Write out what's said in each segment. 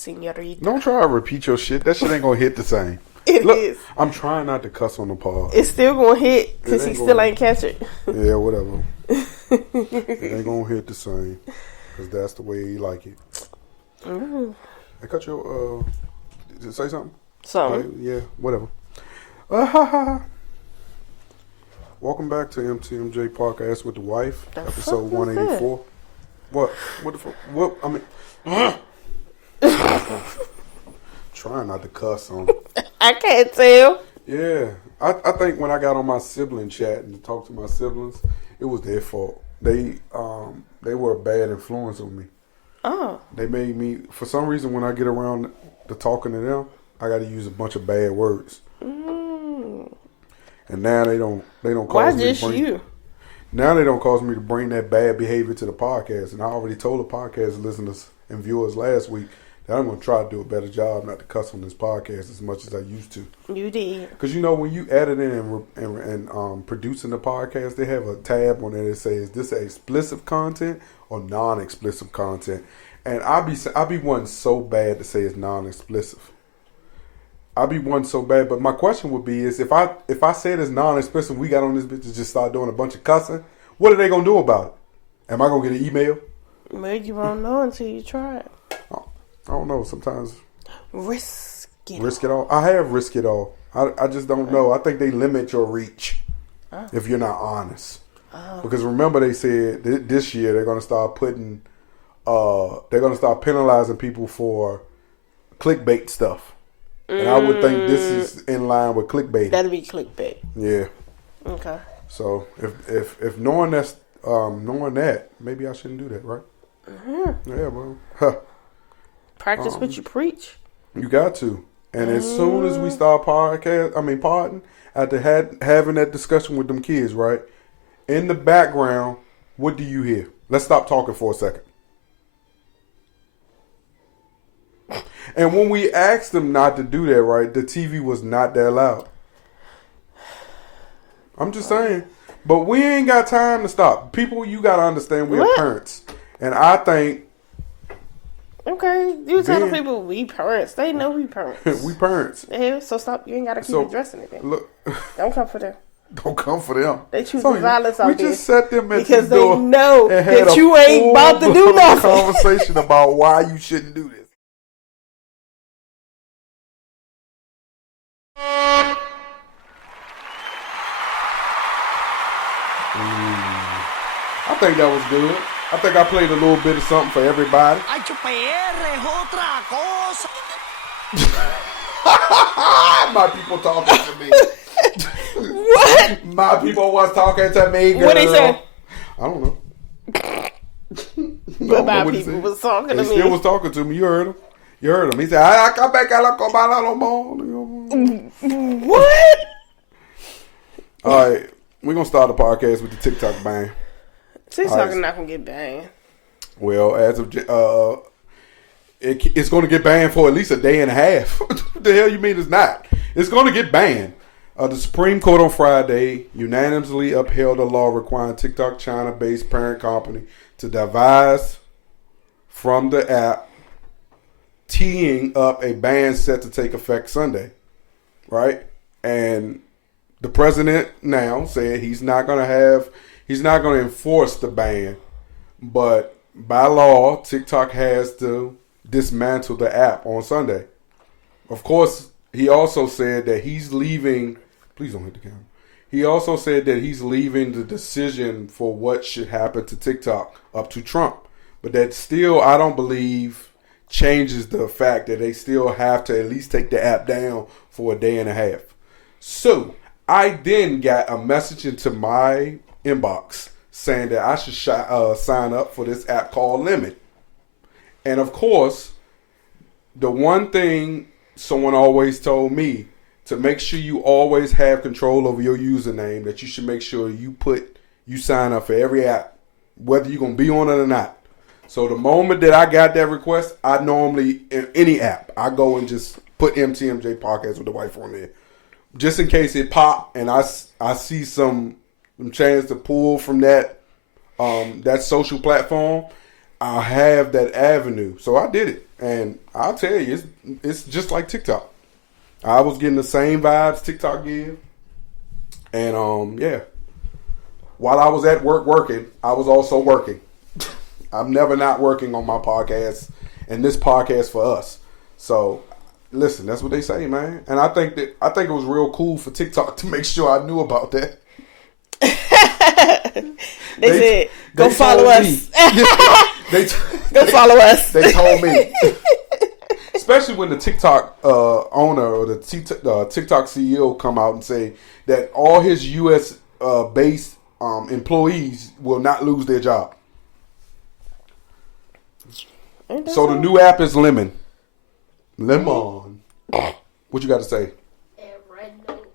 senorita. Don't try to repeat your shit. That shit ain't gonna hit the same. It is. I'm trying not to cuss on the pod. It's still gonna hit because he still ain't catch it. Yeah, whatever. It ain't gonna hit the same because that's the way he like it. Mm. I cut your say something. Something. Yeah, whatever. Welcome back to MTMJ Podcast with the Wife, episode 184. What? What the fuck? What? I mean, trying not to cuss on. I can't tell. Yeah, I think when I got on my sibling chat and talked to my siblings, it was their fault. They were a bad influence on me. Oh. They made me, for some reason, when I get around to talking to them, I got to use a bunch of bad words. Mm. And now they don't cause Why me just to bring, you? Now they don't cause me to bring that bad behavior to the podcast. And I already told the podcast listeners and viewers last week that I'm going to try to do a better job not to cuss on this podcast as much as I used to. You did. Because, you know, when you editing and producing the podcast, they have a tab on there that says, is this explicit content or non-explicit content? And I be wanting so bad to say it's non-explicit. I be wanting so bad. But my question would be is if I said it's non-explicit, we got on this bitch to just start doing a bunch of cussing, what are they going to do about it? Am I going to get an email? Maybe you won't know until you try it. I don't know. Sometimes. Risk it all. I have risk it all. I just don't know. I think they limit your reach if you're not honest. Because remember they said this year they're going to start putting, they're going to start penalizing people for clickbait stuff. And I would think this is in line with clickbait. That'll be clickbait. Yeah. Okay. So if knowing that, maybe I shouldn't do that, right? Mm-hmm. Yeah, well. Practice what you preach. You got to. And as soon as we start podding, after having that discussion with them kids, right? In the background, what do you hear? Let's stop talking for a second. And when we asked them not to do that, right, the TV was not that loud. I'm just saying. But we ain't got time to stop. People, you got to understand we're parents. And I think... Okay, you telling people we parents. They know we parents. We parents. Yeah, so stop. You ain't got to keep addressing it. Look, don't come for them. Don't come for them. They choose violence out there. We just set them at because the door they know and had that you ain't about to do nothing. Conversation about why you shouldn't do this. I think that was good. I think I played a little bit of something for everybody. My people talking to me. What? My people was talking to me, girl. What they say? I don't know. But my people was talking to me. He still was talking to me. You heard him. He said, I come back, I don't come out no more. What? All right. We're going to start the podcast with the TikTok ban. TikTok is not going to get banned. Well, as of it's going to get banned for at least a day and a half. What the hell you mean it's not? It's going to get banned. The Supreme Court on Friday unanimously upheld a law requiring TikTok China-based parent company to devise from the app, teeing up a ban set to take effect Sunday. Right? And the president now said he's not going to enforce the ban, but by law, TikTok has to dismantle the app on Sunday. Of course, he also said that he's leaving. Please don't hit the camera. He also said that he's leaving the decision for what should happen to TikTok up to Trump. But that still, I don't believe, changes the fact that they still have to at least take the app down for a day and a half. So, I then got a message into my inbox saying that I should sign up for this app called Limit. And of course, the one thing someone always told me, to make sure you always have control over your username, that you should make sure you sign up for every app, whether you're going to be on it or not. So the moment that I got that request, I normally, in any app, I go and just put MTMJ Podcast with the Wife on there. Just in case it pop and I see some chance to pull from that social platform, I have that avenue. So I did it. And I'll tell you, it's just like TikTok. I was getting the same vibes TikTok give. And yeah. While I was at work working, I was also working. I'm never not working on my podcast and this podcast for us. So listen, that's what they say, man. And I think it was real cool for TikTok to make sure I knew about that. they said, go follow us. Go follow us. They told me. Especially when the TikTok owner or the TikTok CEO come out and say that all his U.S. Based employees will not lose their job. So the new app is Lemon. Lemon. What you got to say? Red Note.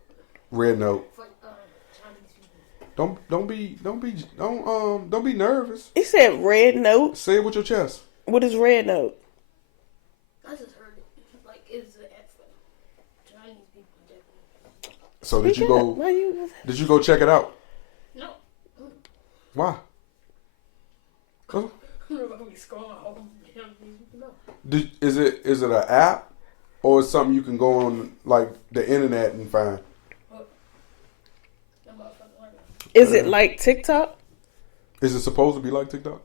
Red Note. For Chinese people. Don't be nervous. He said Red Note. Say it with your chest. What is Red Note? I just heard it. Like it's an app for Chinese people. So did you go check it out? No. Why? I'm gonna be scrolling home. No. Is it an app or is it something you can go on like the internet and find? Is it like TikTok? Is it supposed to be like TikTok?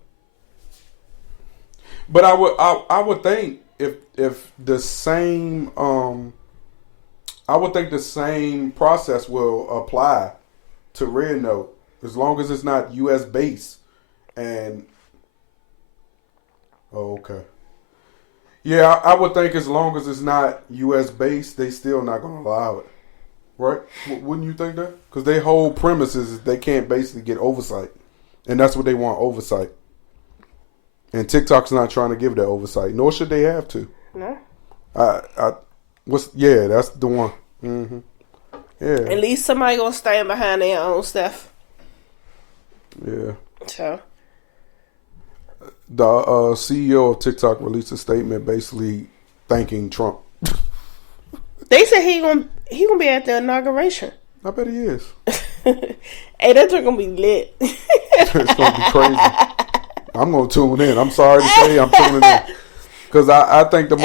But I would think if the same I would think the same process will apply to Red Note as long as it's not US based and okay. Yeah, I would think as long as it's not U.S. based, they still not going to allow it. Right? Wouldn't you think that? Because their whole premise is they can't basically get oversight. And that's what they want, oversight. And TikTok's not trying to give that oversight, nor should they have to. No. That's the one. Mm-hmm. Yeah. At least somebody going to stand behind their own stuff. Yeah. So. The CEO of TikTok released a statement basically thanking Trump. They said he gonna be at the inauguration. I bet he is. Hey, that's gonna be lit. It's gonna be crazy. I'm gonna tune in. I'm sorry to say I'm tuning in because I think the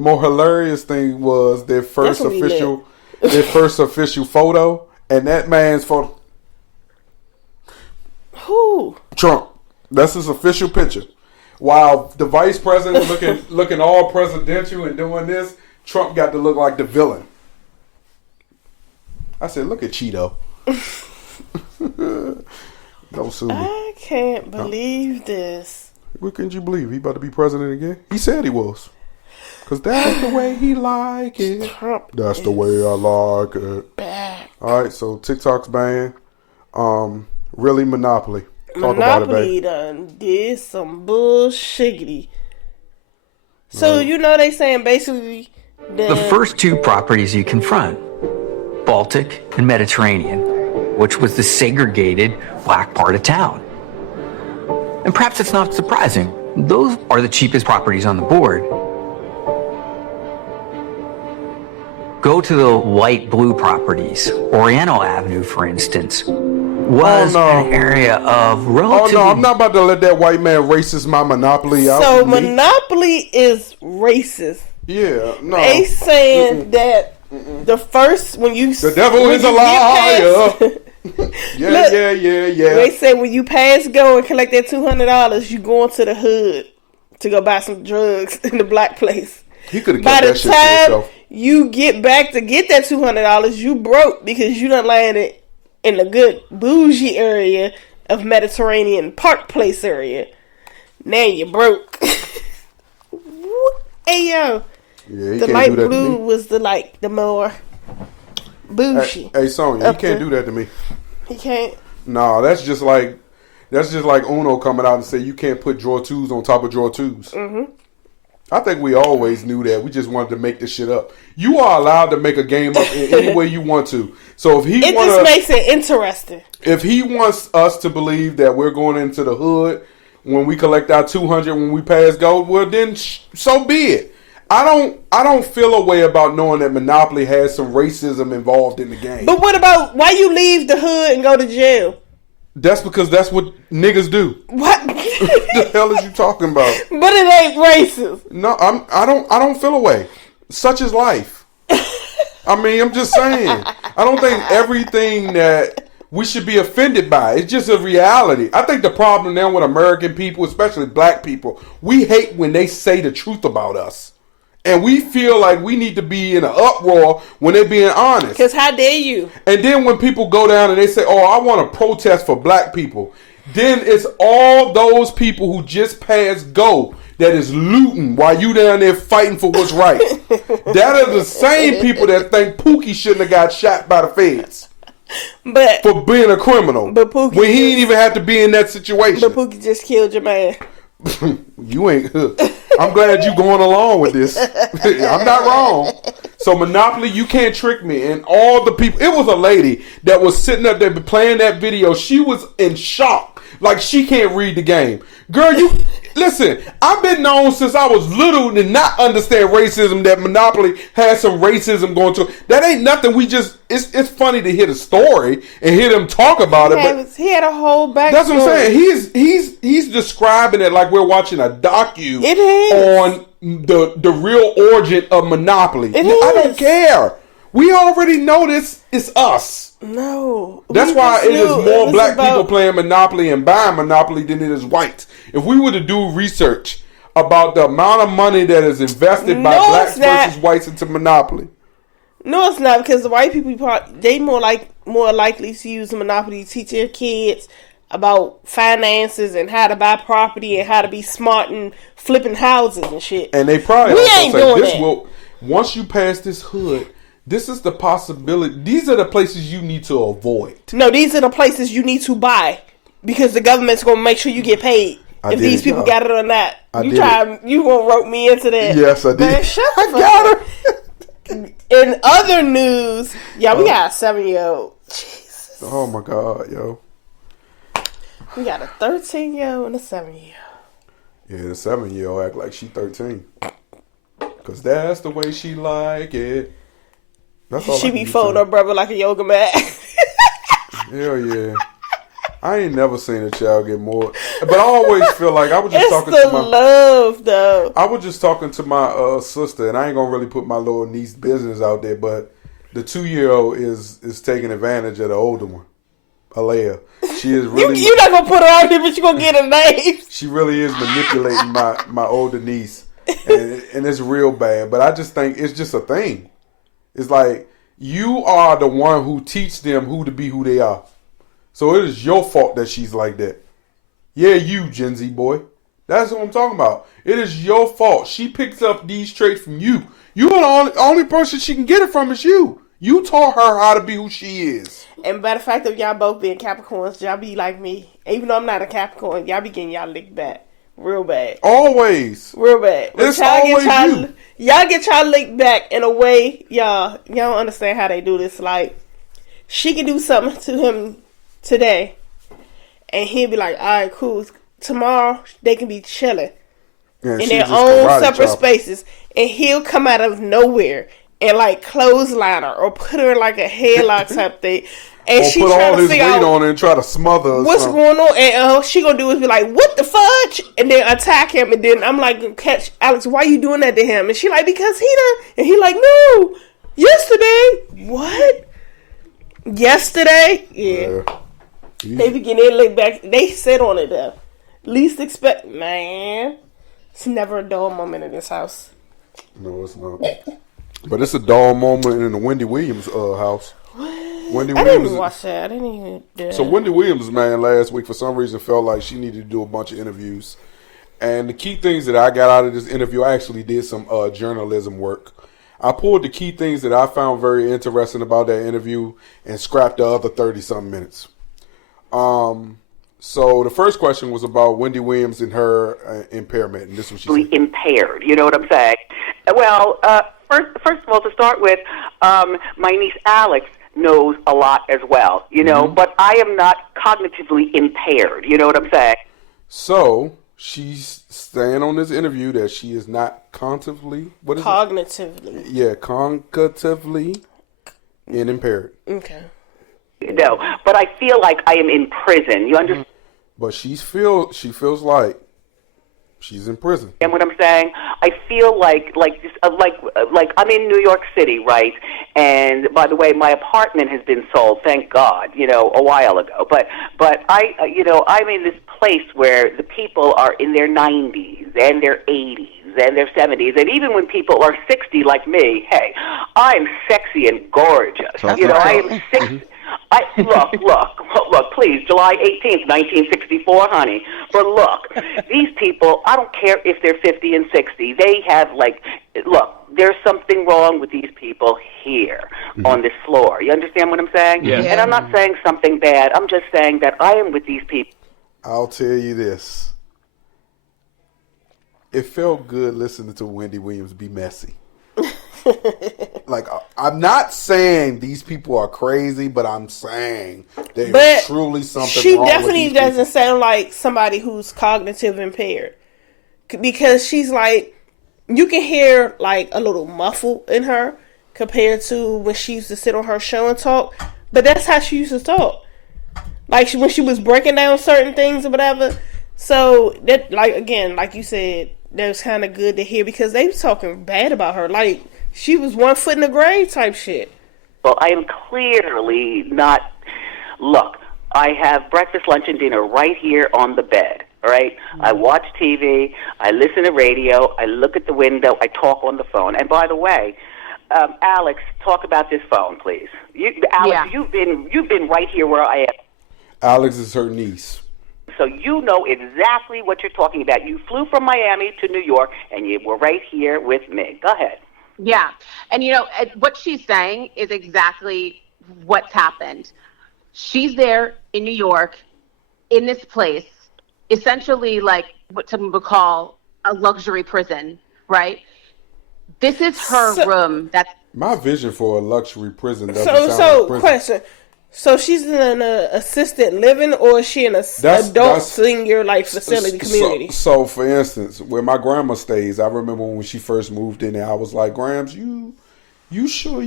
more hilarious thing was their first official photo, and that man's photo. Who? Trump. That's his official picture. While the vice president looking all presidential and doing this, Trump got to look like the villain. I said, look at Cheeto. Don't sue me. I can't believe this. What can't you believe? He about to be president again? He said he was. Because that's the way he like it. Trump That's the way I like it. Back. All right, so TikTok's banned. Really Monopoly. Talk Monopoly about it, done did some bullshiggity. So, they saying basically The first two properties you confront, Baltic and Mediterranean, which was the segregated black part of town. And perhaps it's not surprising. Those are the cheapest properties on the board. Go to the light blue properties. Oriental Avenue, for instance, was an area of relatively... Oh, no, I'm not about to let that white man racist my Monopoly out. So, Monopoly is racist. Yeah, no. They saying that the first, when you... The devil is a liar. Yeah. They say when you pass go and collect that $200, you go into the hood to go buy some drugs in the black place. He could have kept that shit to himself. You get back to get that $200, you broke because you done landed in the good bougie area of Mediterranean Park Place area. Now you broke. Hey yo, the light blue was the more bougie. Hey Sonya, he can't do that to me. He can't. No, that's just like Uno coming out and say you can't put drawer twos on top of drawer twos. Mm-hmm. I think we always knew that. We just wanted to make this shit up. You are allowed to make a game up in any way you want to. So if it just makes it interesting. If he wants us to believe that we're going into the hood when we collect our 200 when we pass gold, well then so be it. I don't feel a way about knowing that Monopoly has some racism involved in the game. But what about why you leave the hood and go to jail? That's because that's what niggas do. What? The hell is you talking about? But it ain't racist. No, I don't feel away. Such is life. I mean, I'm just saying. I don't think everything that we should be offended by. It's just a reality. I think the problem now with American people, especially black people, we hate when they say the truth about us. And we feel like we need to be in an uproar when they're being honest. Because how dare you? And then when people go down and they say, oh, I want to protest for black people, then it's all those people who just passed go that is looting while you down there fighting for what's right. That are the same people that think Pookie shouldn't have got shot by the feds. But for being a criminal. But Pookie when he didn't even have to be in that situation. But Pookie just killed your man. You ain't. I'm glad you going along with this. I'm not wrong. So Monopoly, you can't trick me. And all the people, it was a lady that was sitting up there playing that video. She was in shock, like she can't read the game. Girl, you listen. I've been known since I was little to not understand racism. That Monopoly has some racism going to it. That ain't nothing. We just it's funny to hear the story and hear them talk about it. But he had a whole backstory. That's what I'm saying. He's describing it like we're watching a docu on the real origin of Monopoly. I don't care. We already know this is us. No. That's why it is more black people playing Monopoly and buying Monopoly than it is whites. If we were to do research about the amount of money that is invested by blacks versus whites into Monopoly. No, it's not, because the white people, they more likely to use Monopoly to teach their kids about finances and how to buy property and how to be smart and flipping houses and shit. And they probably ain't doing that. Once you pass this hood, this is the possibility. These are the places you need to avoid. No, these are the places you need to buy, because the government's going to make sure you get paid if these people got it or not. You won't rope me into that. Yes, I did. Man, I got her. In other news, we got a 7-year-old. Jesus. Oh my God, yo. We got a 13-year-old and a 7-year-old. Yeah, the 7-year-old act like she 13. Because that's the way she like it. That's all she be folding her brother like a yoga mat. Hell yeah. I ain't never seen a child get more. But I always feel like I was just talking to my love, though. I was just talking to my sister, and I ain't gonna really put my little niece business out there, but the 2-year-old is taking advantage of the older one, Alea. She is really. You're not gonna put her out there, but you gonna get a name. She really is manipulating my older niece, and it's real bad. But I just think it's just a thing. It's like you are the one who teach them who to be who they are. So it is your fault that she's like that. Yeah, you, Gen Z boy. That's what I'm talking about. It is your fault. She picks up these traits from you. You are the only person she can get it from is you. You taught her how to be who she is. And by the fact of y'all both being Capricorns, y'all be like me. Even though I'm not a Capricorn, y'all be getting y'all licked back. Real bad. Always. Real bad. It's always you. Y'all get y'all licked back in a way, y'all don't understand how they do this. Like, she can do something to him today, and he'll be like, alright, cool. Tomorrow, they can be chilling in their own separate spaces, and he'll come out of nowhere and, like, clothesline her or put her in, like, a headlock type thing. And or she put all his weight on her and try to smother her. What's going on? And all she gonna do is be like, what the fudge? And then attack him. And then I'm like, catch Alex, why you doing that to him? And she like, because he done. And he like, no, yesterday. What? Yesterday? Yeah. They be getting their leg back. They sit on it though. Least expect, man. It's never a dull moment in this house. No, it's not. But it's a dull moment in the Wendy Williams house. Wendy I Williams, didn't even watch that. I didn't even do that. So Wendy Williams, man, last week for some reason felt like she needed to do a bunch of interviews. And the key things that I got out of this interview, I actually did some journalism work. I pulled the key things that I found very interesting about that interview and scrapped the other 30-something minutes. So the first question was about Wendy Williams and her impairment, and this was she said. Impaired, you know what I'm saying? Well, first of all, to start with, my niece Alex knows a lot as well, you know, but I am not cognitively impaired, you know what I'm saying? So she's saying on this interview that she is not cognitively, what is cognitively. it? Yeah, cognitively impaired. Okay. No, but I feel like I am in prison. You understand But she feels like she's in prison. what I'm saying? I feel like I'm in New York City, right? And by the way, my apartment has been sold, thank God, a while ago. But I'm in this place where the people are in their 90s and their 80s and their 70s, and even when people are 60 like me, hey, I'm sexy and gorgeous. That's I am 60. Look, please, July 18th, 1964, honey. But look, these people, I don't care if they're 50 and 60, they have, there's something wrong with these people here on this floor. You understand what I'm saying? Yeah. And I'm not saying something bad. I'm just saying that I am with these people. I'll tell you this. It felt good listening to Wendy Williams be messy. Like, I'm not saying these people are crazy, but I'm saying there's truly something she wrong definitely with these doesn't people. sound like somebody who's cognitive impaired, because she's like, you can hear like a little muffle in her compared to when she used to sit on her show and talk, but that's how she used to talk, like when she was breaking down certain things or whatever. So that, like, again, like you said, that was kind of good to hear, because they was talking bad about her, like she was 1 foot in the grave type shit. Well, I am clearly not. Look, I have breakfast, lunch, and dinner right here on the bed. All right? I watch TV. I listen to radio. I look at the window. I talk on the phone. And by the way, Alex, talk about this phone, please. Alex, you've been right here where I am. Alex is her niece. So you know exactly what you're talking about. You flew from Miami to New York, and you were right here with me. Go ahead. Yeah. And, what she's saying is exactly what's happened. She's there in New York, in this place, essentially like what some would call a luxury prison, right? This is her room. That's my vision for a luxury prison. Doesn't sound like prison. Question. So she's in an assisted living, or is she in an adult senior facility community? So, for instance, where my grandma stays, I remember when she first moved in there, I was like, Grams, you sure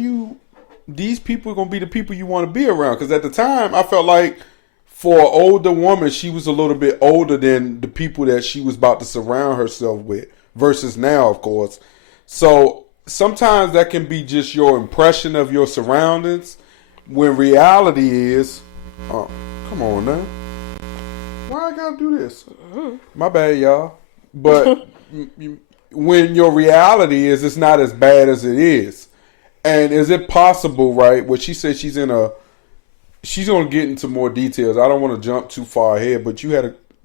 these people are going to be the people you want to be around? Because at the time, I felt like for an older woman, she was a little bit older than the people that she was about to surround herself with, versus now, of course. So sometimes that can be just your impression of your surroundings, when reality is, come on now, why I gotta do this? My bad, y'all. But when your reality is, it's not as bad as it is. And is it possible, right? What she said, she's gonna get into more details. I don't want to jump too far ahead, but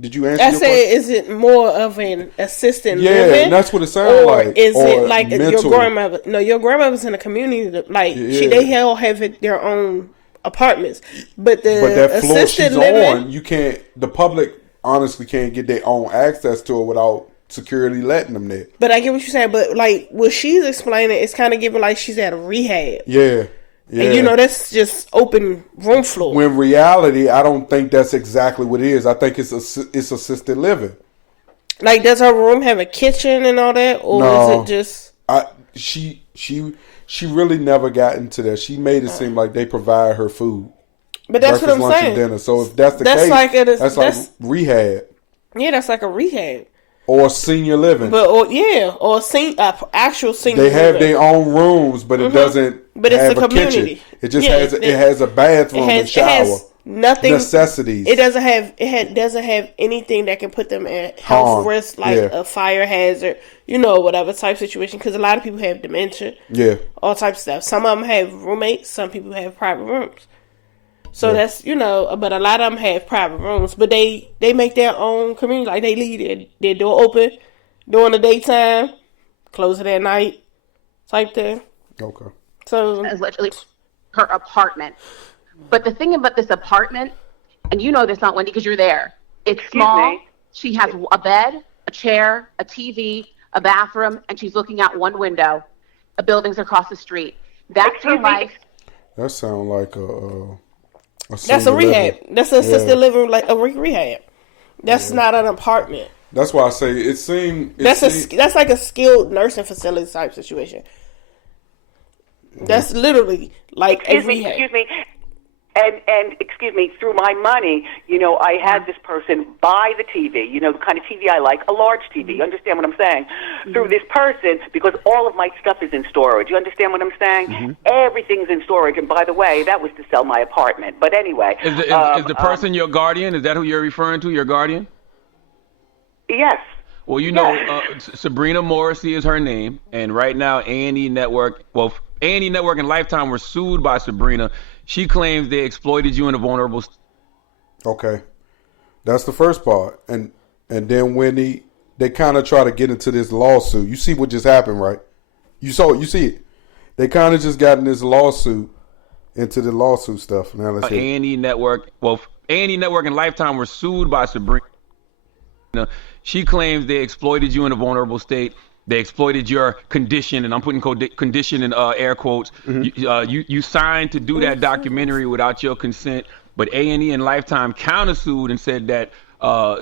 did you answer your question? Is it more of an assisted living? Yeah, and that's what it sounds like. Or is it like mentally. your grandmother? No, your grandmother's in a community. They all have their own apartments. But that floor assisted she's living, on, you can't. The public honestly can't get their own access to it without security letting them there. But I get what you're saying. But what she's explaining, it's kind of giving like she's at a rehab. Yeah. And that's just open room floor. When reality, I don't think that's exactly what it is. I think it's assisted living. Like, does her room have a kitchen and all that, or is it just? She really never got into that. She made it seem like they provide her food. But that's breakfast, what I'm lunch, saying. And dinner. So if that's the case, that's like rehab. Yeah, that's like a rehab. Or senior living. Or actual senior living. They have their own rooms, but it doesn't have a kitchen. It just has a bathroom and shower. It has nothing. Necessities. It doesn't have anything that can put them at health risk, like a fire hazard, whatever type situation. Because a lot of people have dementia. Yeah. All types of stuff. Some of them have roommates. Some people have private rooms. So that's, but a lot of them have private rooms. But they make their own community. Like, they leave their door open during the daytime, close it at night, type thing. Okay. So that's literally her apartment. But the thing about this apartment, and you know this, not Wendy, because you're there. It's small. She has a bed, a chair, a TV, a bathroom, and she's looking out one window. The buildings across the street. That's her life. That sounds like that's a rehab. That's an assisted living, like a rehab. That's not an apartment. That's why I say it seemed. That's like a skilled nursing facility type situation. That's literally like a rehab. Excuse me. And excuse me, through my money, I had this person buy the TV, the kind of TV I like, a large TV. You understand what I'm saying? Through this person, because all of my stuff is in storage. You understand what I'm saying? Everything's in storage. And by the way, that was to sell my apartment. But anyway, Is the person your guardian? Is that who you're referring to? Your guardian? yes. Well, Yes. Sabrina Morrissey is her name, and right now A&E Network, A&E Network and Lifetime were sued by Sabrina. She claims they exploited you in a vulnerable. Okay, that's the first part, and then when they kind of try to get into this lawsuit. You see what just happened, right? You saw it. You see it. They kind of just got in this lawsuit, into the lawsuit stuff. Now let's see. A&E Network, A&E Network and Lifetime were sued by Sabrina. She claims they exploited you in a vulnerable state. They exploited your condition, and I'm putting condition in air quotes. You signed to do that documentary without your consent, but A&E and Lifetime countersued and said that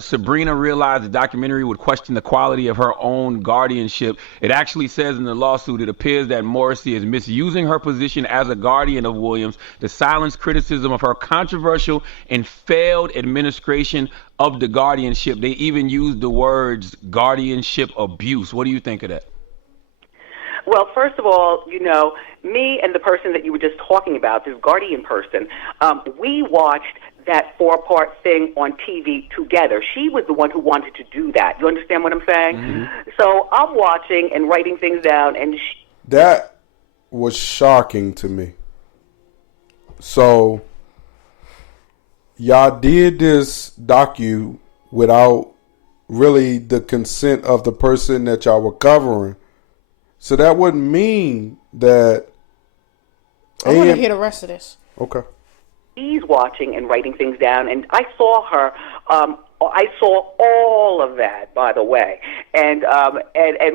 Sabrina realized the documentary would question the quality of her own guardianship. It actually says in the lawsuit, it appears that Morrissey is misusing her position as a guardian of Williams to silence criticism of her controversial and failed administration of the guardianship. They even used the words guardianship abuse. What do you think of that? Well, first of all, me and the person that you were just talking about, this guardian person, we watched that 4-part thing on TV together. She was the one who wanted to do that. You understand what I'm saying? So I'm watching and writing things down, and that was shocking to me. So y'all did this docu without really the consent of the person that y'all were covering. So that would mean that I want to hear the rest of this. Okay. she's watching and writing things down, and I saw her. I saw all of that, by the way. And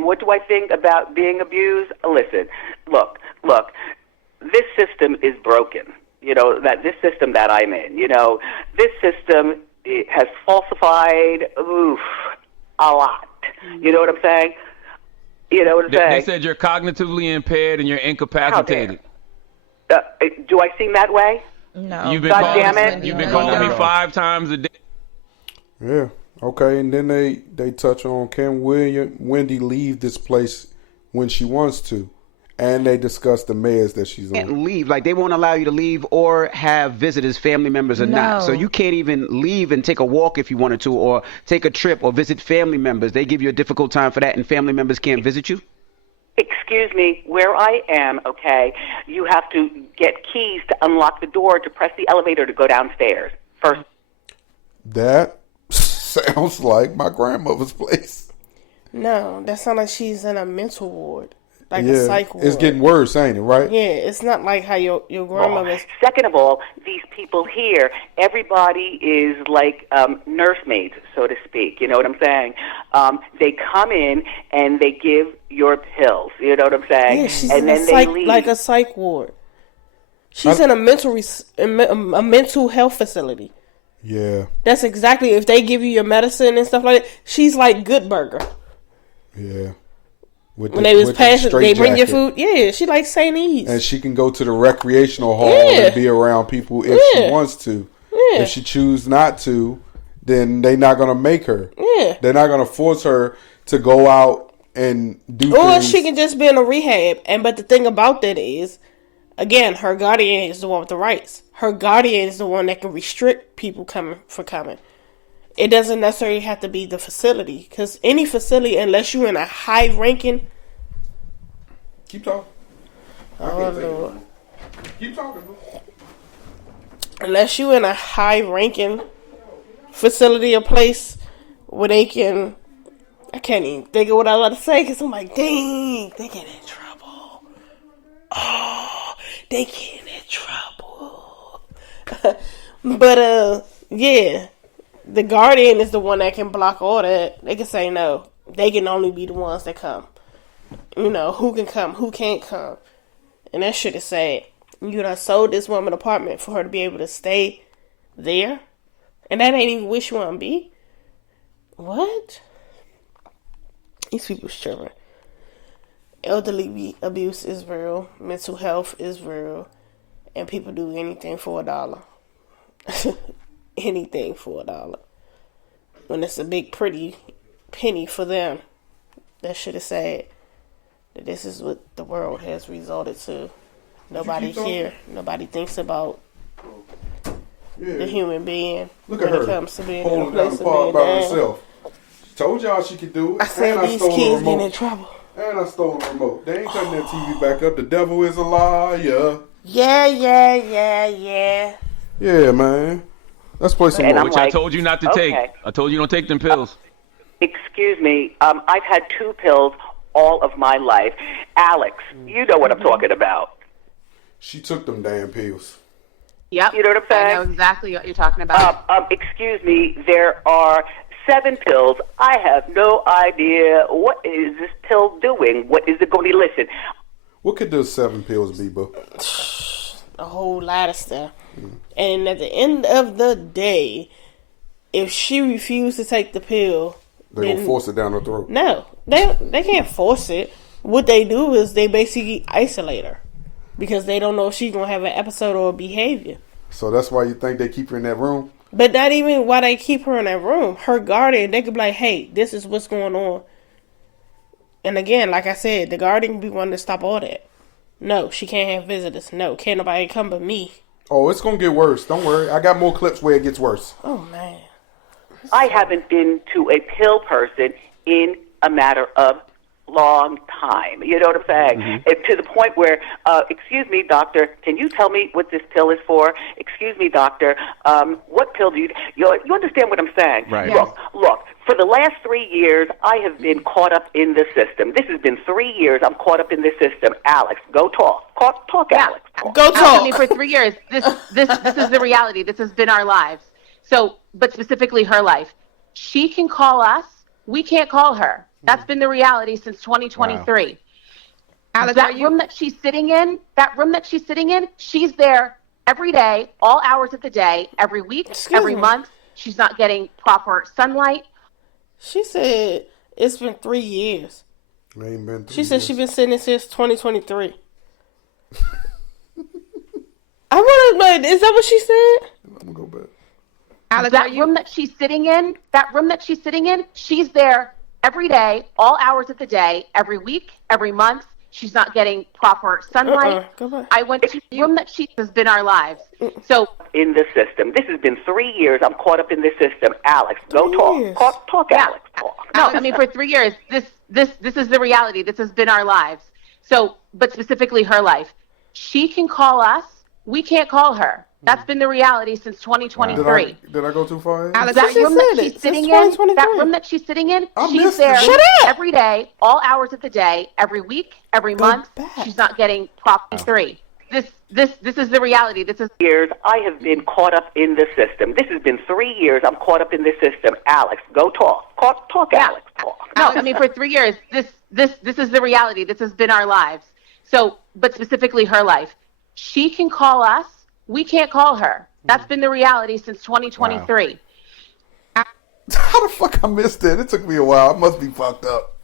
what do I think about being abused? Listen, look. This system is broken. You know, that this system that I'm in. You know, this system has falsified a lot. You know what I'm saying? You know what I'm saying? They said you're cognitively impaired and you're incapacitated. Do I seem that way? No. You've been God calling, damn it. You've been calling me 5 times a day. Yeah. Okay. And then they touch on, can Wendy leave this place when she wants to? And they discuss the meds that she's on. Can't leave. Like, they won't allow you to leave or have visitors, family members or not. So you can't even leave and take a walk if you wanted to, or take a trip or visit family members. They give you a difficult time for that, and family members can't visit you? Excuse me, where I am, okay, you have to get keys to unlock the door to press the elevator to go downstairs. First. That sounds like my grandmother's place. No, that sounds like she's in a mental ward. Like a psych ward. It's getting worse, ain't it, right? Yeah, it's not like how your grandmother's... Second of all, these people here, everybody is like nursemaids, so to speak. You know what I'm saying? They come in and they give your pills. You know what I'm saying? Yeah, she's and in then a they psych, leave. like a psych ward. She's in a mental health facility. Yeah. That's exactly, if they give you your medicine and stuff like that, she's like Good Burger. Yeah. When they was passing, they bring your food. Yeah, she like St. E's. And she can go to the recreational hall and be around people if she wants to. Yeah. If she chooses not to, then they're not going to make her. Yeah. They're not going to force her to go out and do or things. she can just be in a rehab. But the thing about that is, again, her guardian is the one with the rights. Her guardian is the one that can restrict people coming. It doesn't necessarily have to be the facility, because any facility, unless you're in a high ranking. Keep talking. Oh Lord. Keep talking, bro. Unless you're in a high ranking facility or place where they can. I can't even think of what I want to say, because I'm like, dang, they get in trouble. Oh, they get in trouble. But yeah. The guardian is the one that can block all that. They can say no. They can only be the ones that come. You know, who can come, who can't come. And that shit is sad. You done sold this woman an apartment for her to be able to stay there. And that ain't even where she want to be. What? These people's children. Elderly abuse is real. Mental health is real. And people do anything for $1. Anything for $1. When it's a big pretty penny for them. That shit is sad. That this is what the world has resulted to. Nobody here. Nobody thinks about the human being. Look when at her it comes to being holding in a down place the of pod being by down. herself. She told y'all she could do it. I said and these stole the kids remote. getting in trouble. And I stole the remote. They ain't cutting that TV back up. The devil is a liar. Yeah. Yeah, man. Let's play some And more. I'm Which I like, told you not to take. okay. I told you don't take them pills. Excuse me. I've had 2 pills all of my life. Alex, you know what I'm talking about. She took them damn pills. Yep. You know what I'm saying? I know exactly what you're talking about. Excuse me. There are 7 pills. I have no idea what is this pill doing. What is it going to listen? What could those 7 pills be, boo? A whole lot of stuff. And at the end of the day, if she refused to take the pill, They're gonna force it down her throat. no, they can't force it. What they do is they basically isolate her because they don't know if she's gonna have an episode or a behavior. So that's why you think they keep her in that room? But not even why they keep her in that room. Her guardian, they could be like, hey, this is what's going on. And again, like I said, the guardian be wanting to stop all that. No, she can't have visitors. No, can't nobody come but me. Oh, it's gonna get worse. Don't worry. I got more clips where it gets worse. Oh, man. I haven't been to a pill person in a matter of long time. You know what I'm saying? Mm-hmm. To the point where, excuse me, doctor, can you tell me what this pill is for? Excuse me, doctor, what pill do you understand what I'm saying? Right. Look, for the last 3 years, I have been caught up in the system. This has been 3 years I'm caught up in this system. Alex, go talk. Talk, Alex. Talk. Go I mean, talk. for 3 years, this is the reality. This has been our lives. So, but specifically her life. She can call us. We can't call her. That's been the reality since 2023. Alex, That room that she's sitting in, she's there every day, all hours of the day, every week, every month. She's not getting proper sunlight. She said it's been 3 years. It ain't been 3 She said years. she's been sitting since 2023. I want to, is that what she said? I'm gonna go back. Alex, that room that she's sitting in, she's there every day, all hours of the day, every week, every month. She's not getting proper sunlight. Go back. I went to the room that she has been our lives. So In the system. This has been 3 years I'm caught up in this system. Alex, go 3 years. talk. Talk, Alex. Talk. no, I mean for 3 years, this is the reality. This has been our lives. So, but specifically her life. She can call us. We can't call her. That's been the reality since 2023. Did I go too far? Alex, That she room said that it. she's Since sitting in, 2023. that room that she's sitting in, I she's missed there it. Shut up. every day, all hours of the day, every week, every month. back. She's not getting proper 3. This is the reality. This is Years I have been caught up in the system. This has been 3 years I'm caught up in this system. Alex, go talk. Talk, Alex. Talk. no. I mean for 3 years, this is the reality. This has been our lives. So, but specifically her life. She can call us. We can't call her. That's been the reality since 2023. How the fuck I missed it? It took me a while. I must be fucked up.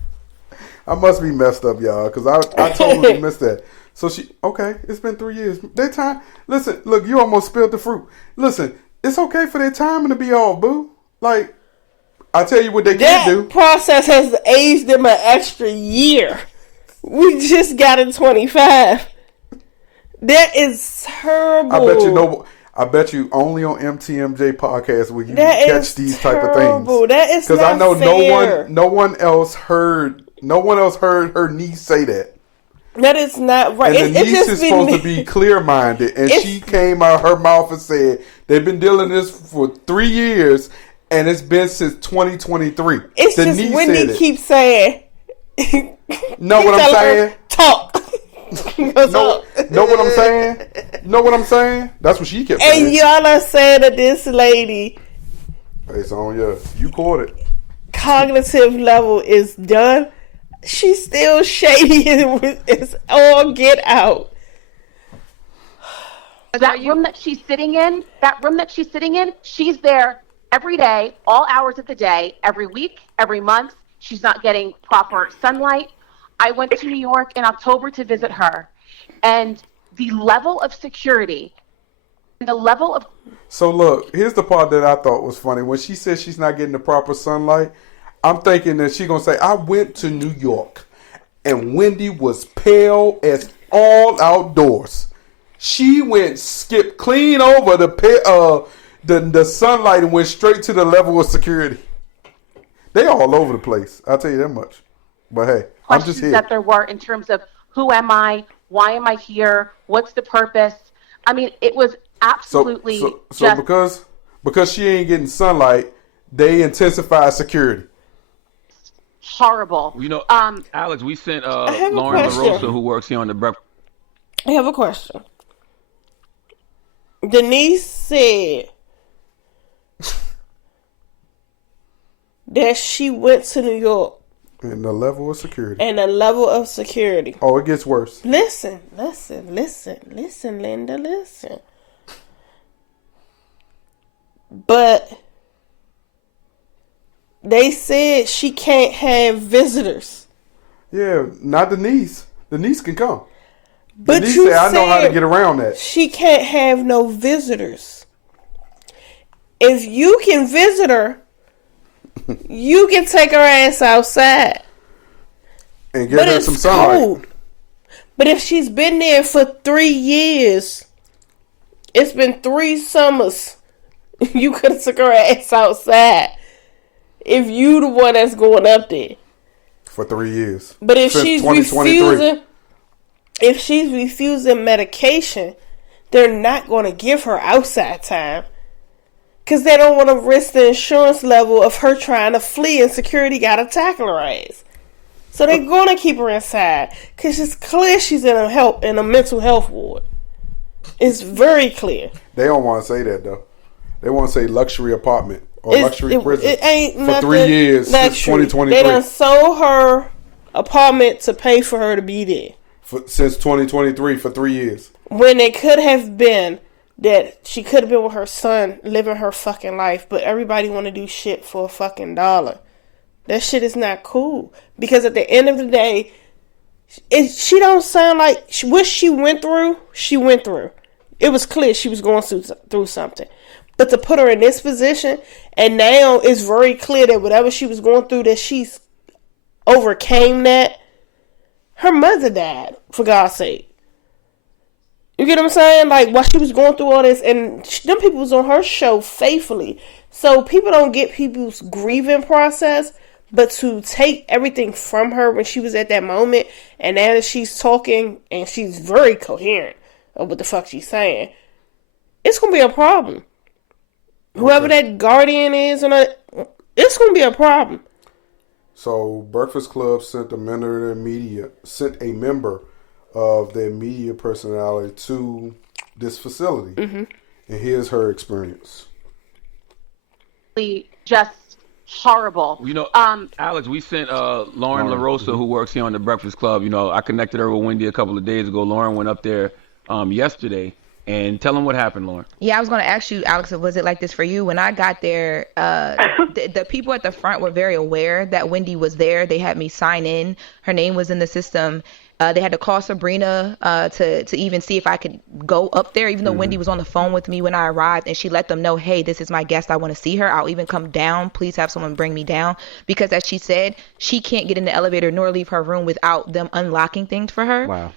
I must be messed up, y'all, because I totally missed that. So it's been 3 years. Their time, listen, look, you almost spilled the fruit. Listen, it's okay for their timing to be off, boo. Like, I tell you what they That can do. process has aged them an extra year. We just got in 25. That is terrible. I bet you only on MTMJ podcast will you That catch is these type of terrible. things. That is Because I not know fair. no one else heard her niece say that. That is not right. And the It niece just is been supposed to be clear-minded, and she came out her mouth and said they've been dealing this for 3 years, and it's been since 2023. It's the just niece Wendy said it. keeps saying. Know what I'm Keep telling saying? her, talk. Know what I'm saying? Know what I'm saying? That's what she kept saying. And y'all are saying that this lady It's on you. You caught it. cognitive level is done. She's still shady and it's all get out. That room that she's sitting in, she's there every day, all hours of the day, every week, every month. She's not getting proper sunlight. I went to New York in October to visit her, and the level of security and the level of... So look, here's the part that I thought was funny. When she said she's not getting the proper sunlight, I'm thinking that she's going to say, I went to New York and Wendy was pale as all outdoors. She skipped clean over the sunlight and went straight to the level of security. They all over the place. I'll tell you that much. But hey, I'm just here. That there were in terms of who am I? Why am I here? What's the purpose? I mean, it was absolutely so because she ain't getting sunlight, they intensify security. Horrible. You know, Alex, we sent have a Lauren question. LaRosa, who works here on the breakfast. I have a question. Denise said that she went to New York. And the level of security. Oh, it gets worse. Listen, Linda, listen. But they said she can't have visitors. Yeah, not Denise. Denise can come. But Denise you said, I know how to get around that. She can't have no visitors. If you can visit her, you can take her ass outside. And give her some sunlight. Cold. But if she's been there for 3 years, it's been 3 summers, you could have took her ass outside. If you the one that's going up there. For 3 years. But if she's refusing medication, they're not going to give her outside time. Because they don't want to risk the insurance level of her trying to flee and security got to tackle her ass. So they're going to keep her inside. Because it's clear she's in a mental health ward. It's very clear. They don't want to say that, though. They want to say luxury apartment or luxury prison. It ain't for 3 years since 2023. They done sold her apartment to pay for her to be there. Since 2023 for 3 years. When it could have been that she could have been with her son living her fucking life, but everybody want to do shit for a fucking dollar. That shit is not cool. Because at the end of the day, she don't sound like what she went through. It was clear she was going through something. But to put her in this position, and now it's very clear that whatever she was going through, that she's overcame that. Her mother died, for God's sake. You get what I'm saying? Like, while she was going through all this, and them people was on her show faithfully. So people don't get people's grieving process, but to take everything from her when she was at that moment, and now that she's talking, and she's very coherent of what the fuck she's saying, it's going to be a problem. Okay. Whoever that guardian is, it's going to be a problem. So Breakfast Club sent a member of their media personality to this facility. Mm-hmm. And here's her experience. Just horrible. You know, Alex, we sent Lauren LaRosa, who works here on the Breakfast Club. You know, I connected her with Wendy a couple of days ago. Lauren went up there yesterday. And tell them what happened, Lauren. Yeah, I was going to ask you, Alex, was it like this for you? When I got there, the people at the front were very aware that Wendy was there. They had me sign in. Her name was in the system. They had to call Sabrina to even see if I could go up there, even though Wendy was on the phone with me when I arrived. And she let them know, hey, this is my guest. I want to see her. I'll even come down. Please have someone bring me down. Because as she said, she can't get in the elevator nor leave her room without them unlocking things for her. Wow.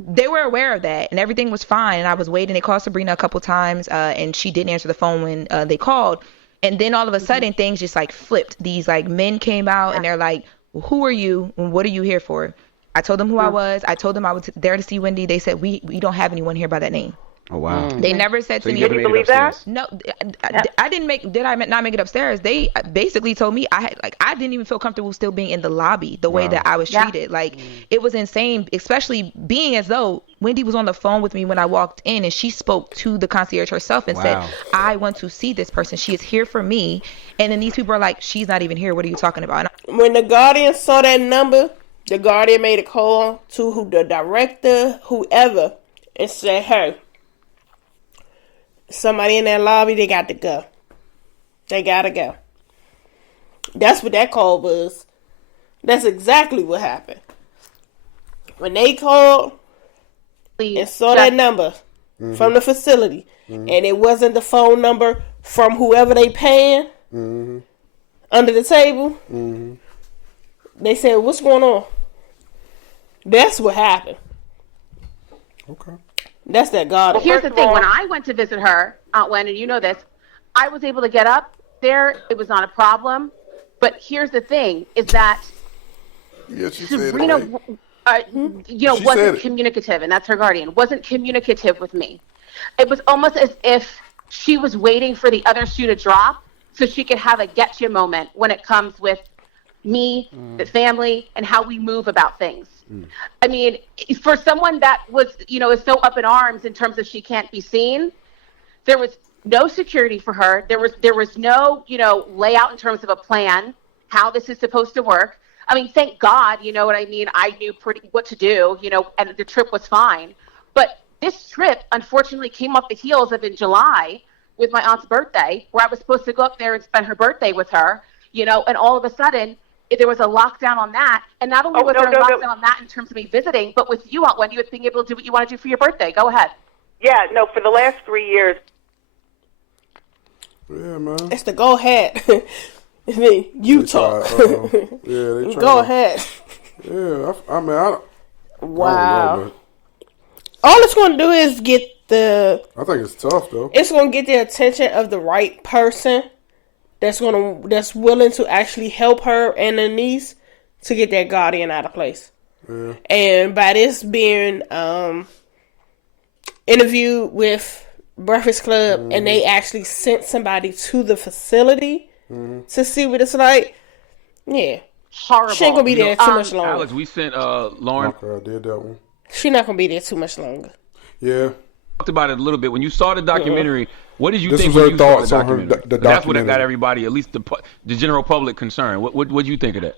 They were aware of that, and everything was fine. And I was waiting. They called Sabrina a couple times, and she didn't answer the phone when they called. And then all of a sudden, things just like flipped. These like men came out, and they're like, well, "Who are you? And what are you here for?" I told them who I was. I told them I was there to see Wendy. They said, we don't have anyone here by that name. Oh, wow. They never said to me. Did you believe that? No, I didn't not make it upstairs? They basically told me I didn't even feel comfortable still being in the lobby the way that I was treated. Like, it was insane, especially being as though Wendy was on the phone with me when I walked in, and she spoke to the concierge herself and said, I want to see this person. She is here for me. And then these people are like, she's not even here. What are you talking about? When the Guardian saw that number, the Guardian made a call to the director, whoever, and said, hey, somebody in that lobby, they got to go. They got to go. That's what that call was. That's exactly what happened. When they called, and saw that number from the facility, and it wasn't the phone number from whoever they paying under the table, they said, "What's going on?" That's what happened. Okay. That's that God. Well, here's the thing. When I went to visit her, Aunt Wendy, and you know this, I was able to get up there. It was not a problem. But here's the thing: is that Sabrina, wasn't communicative, and that's her guardian. Wasn't communicative with me. It was almost as if she was waiting for the other shoe to drop so she could have a get you moment when it comes with me, the family, and how we move about things. I mean, for someone that was, is so up in arms in terms of she can't be seen, there was no security for her. There was no, layout in terms of a plan, how this is supposed to work. I mean, thank God, you know what I mean? I knew what to do, and the trip was fine. But this trip, unfortunately, came off the heels of in July with my aunt's birthday, where I was supposed to go up there and spend her birthday with her, and all of a sudden, there was a lockdown on that. And not only was there a lockdown on that in terms of me visiting, but with you, Aunt Wendy, with being able to do what you want to do for your birthday. Go ahead. Yeah, no, for the last 3 years. Yeah, man. It's the go ahead. You talk. Go ahead. Yeah, I mean, I don't. Wow. I don't know, all it's going to do is get I think it's tough, though. It's going to get the attention of the right person that's willing to actually help her and her niece to get that guardian out of place. Yeah. And by this being interviewed with Breakfast Club, and they actually sent somebody to the facility to see what it's like. Yeah. Horrible. She ain't going to be there too much longer. Alex, we sent Lauren. Okay, I did that one. She not going to be there too much longer. Yeah. Talked about it a little bit. When you saw the documentary, what did you This think was when her you saw the thoughts on her documentary? the That's what documentary. got everybody, at least the general public, concerned. What do you think of that?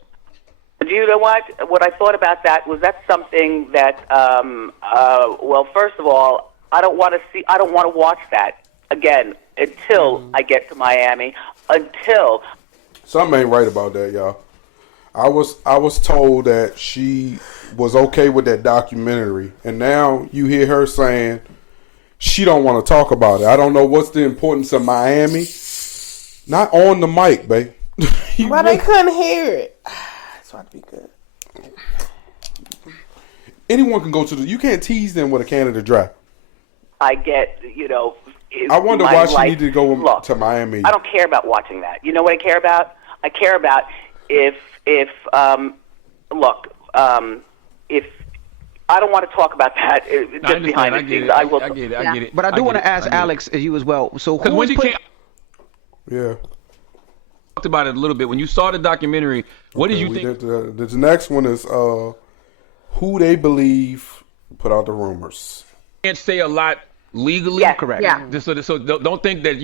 Do you know what? What I thought about that was that's something that, well, first of all, I don't want to watch that again until I get to Miami. Until something ain't right about that, y'all. I was told that she was okay with that documentary, and now you hear her saying she don't want to talk about it. I don't know what's the importance of Miami. Not on the mic, babe. Well, they couldn't hear it. It's about to be good. Anyone can go to you can't tease them with a Canada Dry. I get, I wonder why she needed to go look, to Miami. I don't care about watching that. You know what I care about? I care about if I don't want to talk about that just behind the scenes. I will. I get it. But I do want to ask Alex, you as well. So who's Wendy putting... Yeah. Talked about it a little bit. When you saw the documentary, what did you think? The next one is who they believe put out the rumors. Can't say a lot legally. Yeah, correct. Yeah. So don't think that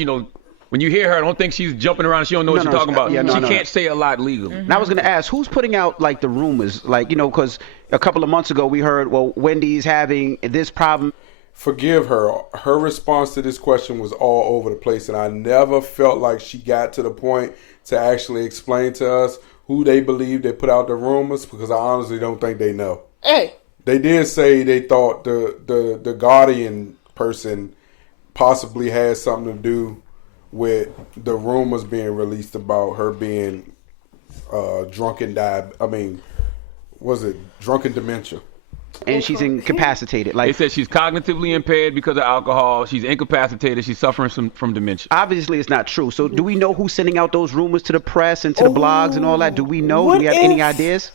when you hear her, don't think she's jumping around. She don't know what she's talking about. She can't say a lot legally. And I was going to ask, who's putting out like the rumors? Like, because a couple of months ago we heard, well, Wendy's having this problem. Forgive her. Her response to this question was all over the place, and I never felt like she got to the point to actually explain to us who they believe they put out the rumors, because I honestly don't think they know. Hey. They did say they thought the Guardian person possibly had something to do with the rumors being released about her being drunken dementia. And she's incapacitated. Like they said, she's cognitively impaired because of alcohol. She's incapacitated. She's suffering from dementia. Obviously, it's not true. So, do we know who's sending out those rumors to the press and to the blogs and all that? Do we know? Do we have any ideas?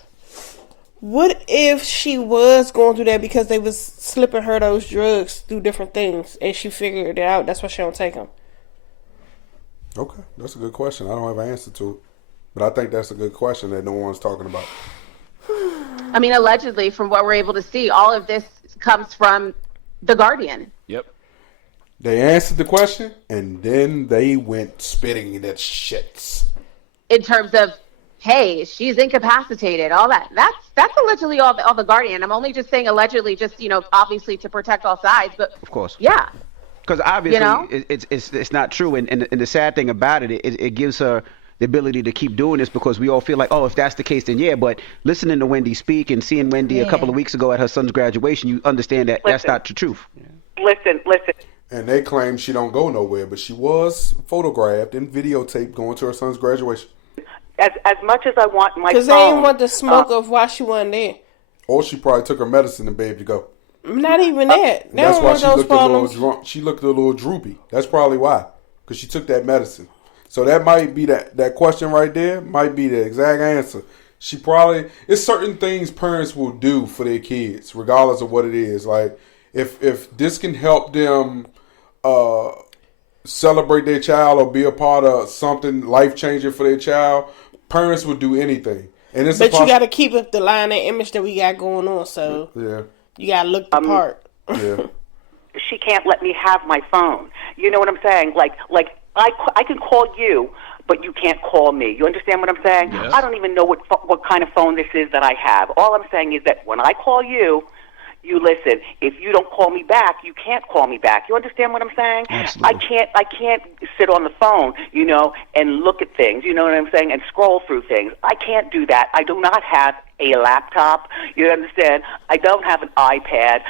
What if she was going through that because they was slipping her those drugs through different things, and she figured it out? That's why she don't take them. Okay, that's a good question. I don't have an answer to it, but I think that's a good question that no one's talking about. I mean, allegedly, from what we're able to see, all of this comes from the Guardian. Yep. They answered the question, and then they went spitting in that shits. In terms of, hey, she's incapacitated, all that. That's allegedly all the Guardian. I'm only just saying allegedly, just obviously to protect all sides, but of course, yeah. Because obviously it's not true, and the sad thing about it gives her the ability to keep doing this because we all feel like, oh, if that's the case, then yeah. But listening to Wendy speak and seeing Wendy a couple of weeks ago at her son's graduation, you understand that that's not the truth. Listen. And they claim she don't go nowhere, but she was photographed and videotaped going to her son's graduation. As much as I want my phone, because they didn't want the smoke of why she wasn't there. Or she probably took her medicine and baby to go. Not even that. They That's don't why want she those looked problems. a little drunk. She looked a little droopy. That's probably why, because she took that medicine. So that might be that question right there. Might be the exact answer. She probably, it's certain things parents will do for their kids, regardless of what it is. Like if this can help them celebrate their child or be a part of something life changing for their child, parents would do anything. And it's but you got to keep up the line and image that we got going on. So you got to look the part. Yeah. She can't let me have my phone. You know what I'm saying? Like I can call you, but you can't call me. You understand what I'm saying? Yes. I don't even know what kind of phone this is that I have. All I'm saying is that when I call you, you listen. If you don't call me back, you can't call me back. You understand what I'm saying? Absolutely. I can't sit on the phone, and look at things, you know what I'm saying, and scroll through things. I can't do that. I do not have a laptop. You understand? I don't have an iPad.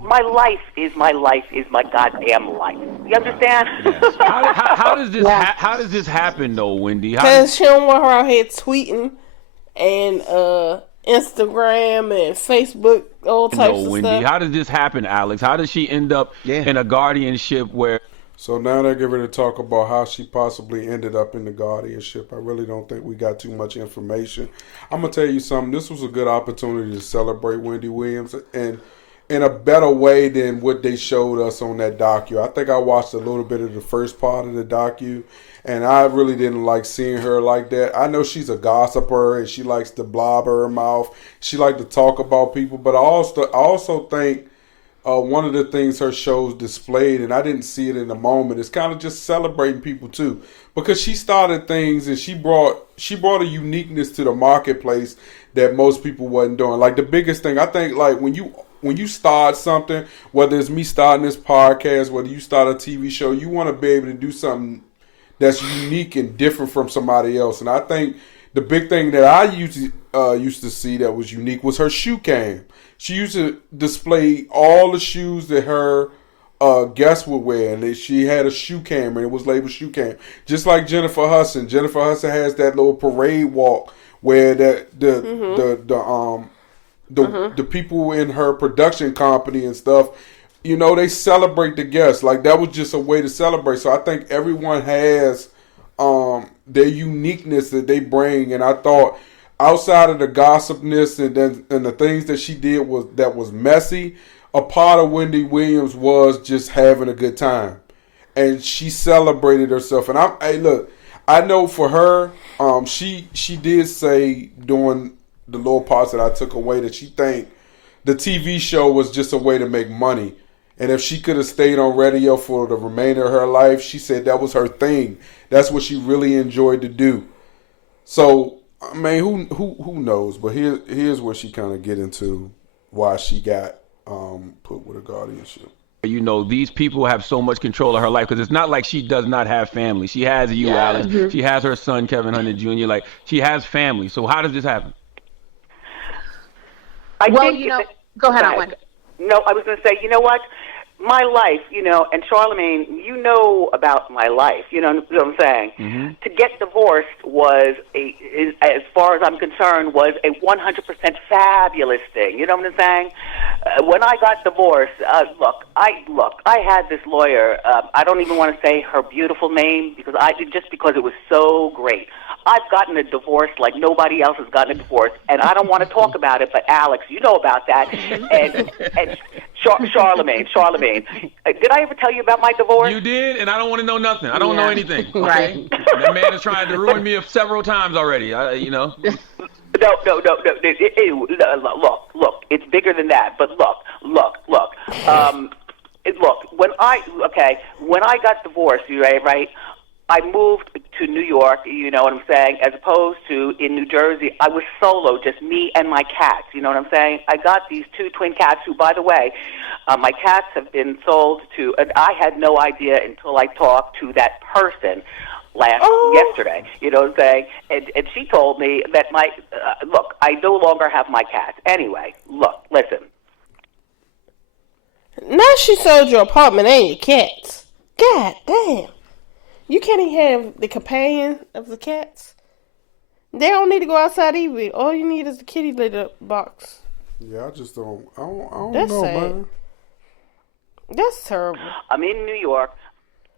My life is my goddamn life. You understand? Yes. How does this happen though, Wendy? Because she don't want her out here tweeting and Instagram and Facebook, all types of Wendy, stuff. how does this happen, Alex? How does she end up in a guardianship where... So now they're getting ready to talk about how she possibly ended up in the guardianship. I really don't think we got too much information. I'm going to tell you something. This was a good opportunity to celebrate Wendy Williams and in a better way than what they showed us on that docu. I think I watched a little bit of the first part of the docu, and I really didn't like seeing her like that. I know she's a gossiper and she likes to blabber her mouth. She likes to talk about people, but I also think one of the things her shows displayed, and I didn't see it in the moment, is kind of just celebrating people too, because she started things and she brought a uniqueness to the marketplace that most people wasn't doing. Like the biggest thing, I think, like when you start something, whether it's me starting this podcast, whether you start a TV show, you want to be able to do something that's unique and different from somebody else. And I think the big thing that I used to see that was unique was her shoe cam. She used to display all the shoes that her guests would wear, and she had a shoe cam, and it was labeled shoe cam. Just like Jennifer Hudson. Jennifer Hudson has that little parade walk where the people in her production company and stuff, they celebrate the guests. Like that was just a way to celebrate. So I think everyone has their uniqueness that they bring, and I thought outside of the gossipness and the things that she did was messy, a part of Wendy Williams was just having a good time, and she celebrated herself. And I know for her, she did say during the little parts that I took away that she think the TV show was just a way to make money. And if she could have stayed on radio for the remainder of her life, she said that was her thing. That's what she really enjoyed to do. So, I mean, who knows? But here's where she kind of get into why she got put with a guardianship. These people have so much control of her life because it's not like she does not have family. She has you, Alex. Mm-hmm. She has her son, Kevin Hunter Jr. Like, she has family. So how does this happen? Go ahead, Wendy. No, I was going to say, you know what? My life, and Charlemagne, about my life, you know what I'm saying? Mm-hmm. To get divorced as far as I'm concerned, was a 100% fabulous thing. You know what I'm saying? When I got divorced, I had this lawyer. I don't even want to say her beautiful name because it was so great. I've gotten a divorce like nobody else has gotten a divorce, and I don't want to talk about it, but Alex, you know about that. And Charlemagne, did I ever tell you about my divorce? You did, and I don't want to know nothing. I don't know anything. Okay? Right. That man has tried to ruin me several times already. No. No. Look. It's bigger than that. But look. When I got divorced, right? I moved to New York, you know what I'm saying, as opposed to in New Jersey. I was solo, just me and my cats, you know what I'm saying? I got these two twin cats who, by the way, my cats have been sold to, and I had no idea until I talked to that person. yesterday. You know what I'm saying? And she told me that look, I no longer have my cats. Anyway, look, listen. Now she sold your apartment and your cats. God damn. You can't even have the companion of the cats. They don't need to go outside either. All you need is the kitty litter box. Yeah, I don't That's know, sad. man. That's terrible. I'm in New York.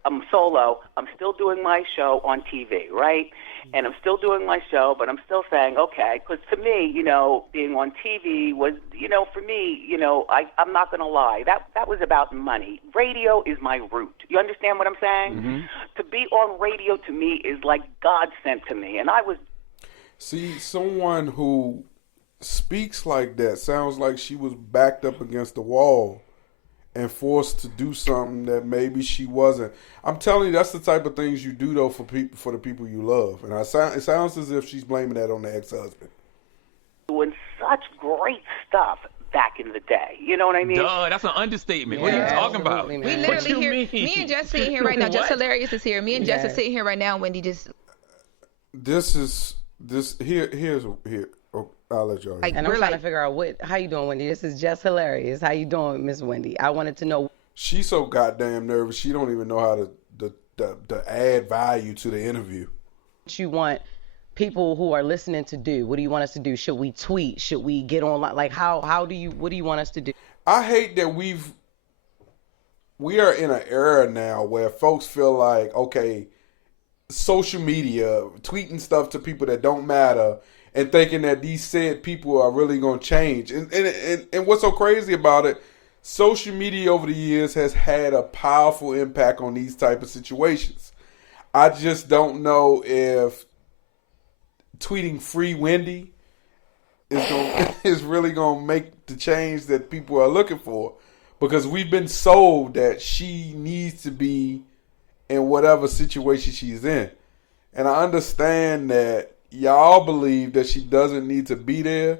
I'm solo. I'm still doing my show on TV, right? And I'm still doing my show, but I'm still saying, okay, because to me, you know, being on TV was, you know, for me, you know, I'm not going to lie. That was about money. Radio is my root. You understand what I'm saying? Mm-hmm. To be on radio to me is like God sent to me. And I was... See, someone who speaks like that sounds like she was backed up against the wall and forced to do something that maybe she wasn't. I'm telling you, that's the type of things you do though for the people you love. And it sounds as if she's blaming that on the ex-husband. Doing such great stuff back in the day. You know what I mean? Duh, that's an understatement. What are you talking about? We literally hear me and Jess sitting here right now. Just hilarious is here. Me and Jess are sitting here right now. Wendy just. Here's. Oh, I'll let y'all. And I'm trying to figure out how you doing, Wendy. This is just hilarious. How you doing, Miss Wendy? I wanted to know. She's so goddamn nervous. She don't even know how to add value to the interview. What you want people who are listening to do? What do you want us to do? Should we tweet? Should we get online? Like what do you want us to do? I hate that we are in an era now where folks feel like, okay, social media, tweeting stuff to people that don't matter, and thinking that these said people are really going to change. And what's so crazy about it, social media over the years has had a powerful impact on these type of situations. I just don't know if tweeting Free Wendy is really going to make the change that people are looking for. Because we've been sold that she needs to be in whatever situation she's in. And I understand that y'all believe that she doesn't need to be there,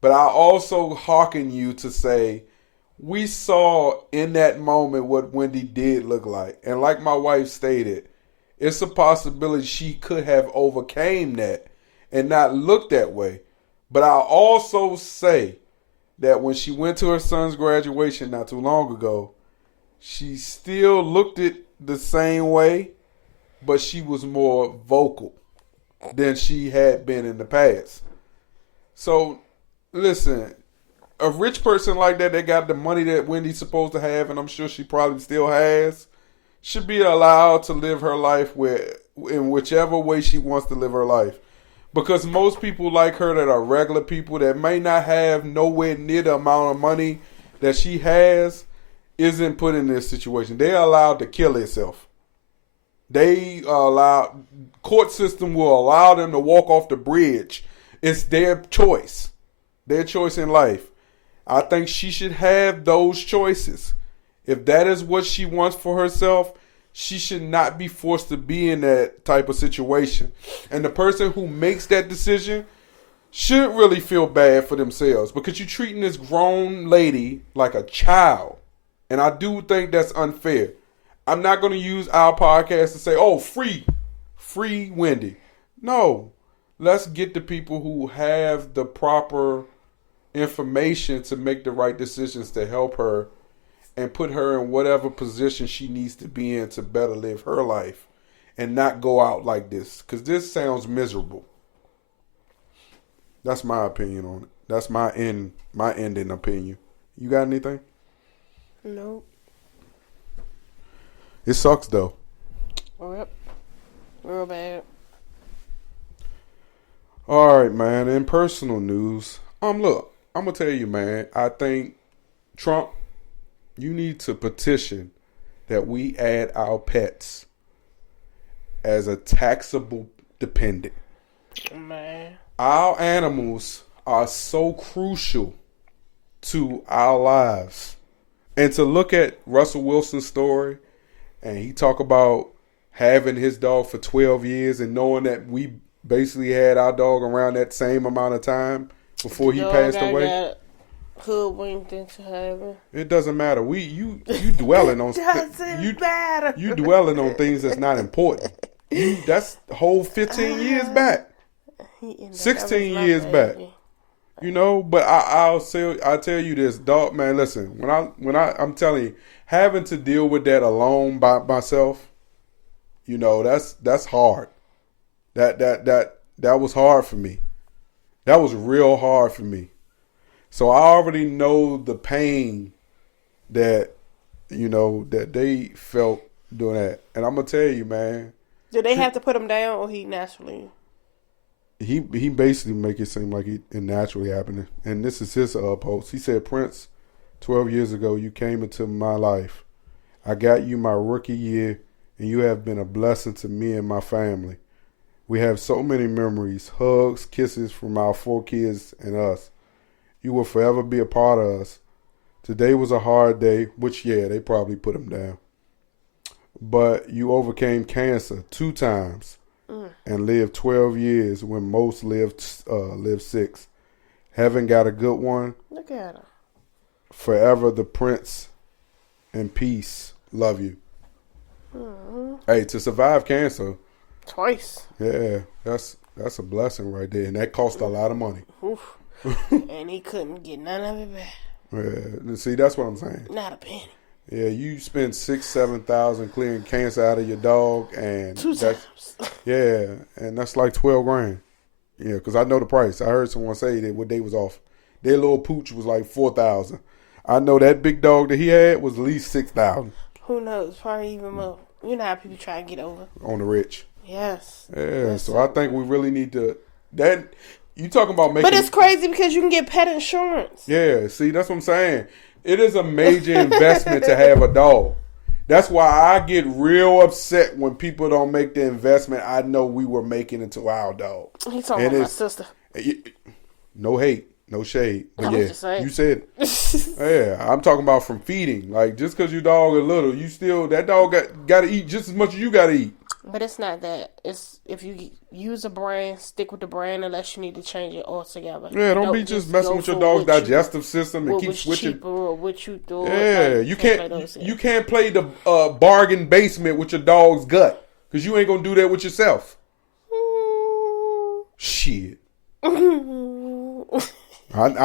but I also hearken you to say, we saw in that moment what Wendy did look like. And like my wife stated, it's a possibility she could have overcame that and not looked that way. But I also say that when she went to her son's graduation not too long ago, she still looked it the same way, but she was more vocal than she had been in the past. So, listen, a rich person like that got the money that Wendy's supposed to have, and I'm sure she probably still has, should be allowed to live her life in whichever way she wants to live her life. Because most people like her that are regular people that may not have nowhere near the amount of money that she has isn't put in this situation. They're allowed to kill themselves. Court system will allow them to walk off the bridge. It's their choice in life. I think she should have those choices. If that is what she wants for herself, she should not be forced to be in that type of situation. And the person who makes that decision shouldn't really feel bad for themselves, because you're treating this grown lady like a child. And I do think that's unfair. I'm not going to use our podcast to say, oh, free Wendy. No, let's get the people who have the proper information to make the right decisions to help her and put her in whatever position she needs to be in to better live her life and not go out like this. Because this sounds miserable. That's my opinion on it. That's my ending opinion. You got anything? Nope. It sucks though. Yep. Real bad. All right, man. In personal news, look, I'm gonna tell you, man. I think Trump, you need to petition that we add our pets as a taxable dependent. Man. Our animals are so crucial to our lives. And to look at Russell Wilson's story, and he talk about having his dog for 12 years and knowing that we basically had our dog around that same amount of time before he passed away. Hoodwinked into heaven. It doesn't matter. You dwelling on matter. You dwelling on things that's not important. That's the whole 15 years back. 16 years back. You know, but I'll tell you this, dog, man, listen, I'm telling you, having to deal with that alone by myself, you know, that's hard. That was hard for me. That was real hard for me. So I already know the pain that, you know, that they felt doing that. And I'm going to tell you, man. Did they have to put him down or he naturally? He basically make it seem like it naturally happening. And this is his post. He said, Prince, 12 years ago, you came into my life. I got you my rookie year, and you have been a blessing to me and my family. We have so many memories, hugs, kisses from our 4 kids and us. You will forever be a part of us. Today was a hard day, which, yeah, they probably put him down. But you overcame cancer 2 times and lived 12 years when most lived 6. Haven't got a good one. Look at him. Forever the Prince and peace. Love you. Mm-hmm. Hey, to survive cancer. Twice. Yeah, that's a blessing right there. And that cost a lot of money. Oof. And he couldn't get none of it back. Yeah, see, that's what I'm saying. Not a penny. Yeah, you spend $6,000-7,000 clearing cancer out of your dog, and 2 times. Yeah, and that's like $12,000. Yeah, because I know the price. I heard someone say that what they was off. Their little pooch was like $4,000. I know that big dog that he had was at least $6,000. Who knows? Probably even more. You know how people try to get over On the rich. Yes. Yeah, Yes, so I think we really need to. That you talking about making? But it's crazy because you can get pet insurance. Yeah, see, that's what I'm saying. It is a major investment to have a dog. That's why I get real upset when people don't make the investment I know we were making into our dog. He's talking about my sister. No hate, no shade. But I'm yeah, just saying. you said it. Yeah, I'm talking about from feeding. Like, just because your dog is little, you still, that dog got to eat just as much as you got to eat. But it's not that. It's if you use a brand, stick with the brand unless you need to change it altogether. Yeah, don't be just messing with your dog's digestive system and keep switching. Cheaper or what you do. Yeah, you can't play the bargain basement with your dog's gut because you ain't gonna do that with yourself. Shit. I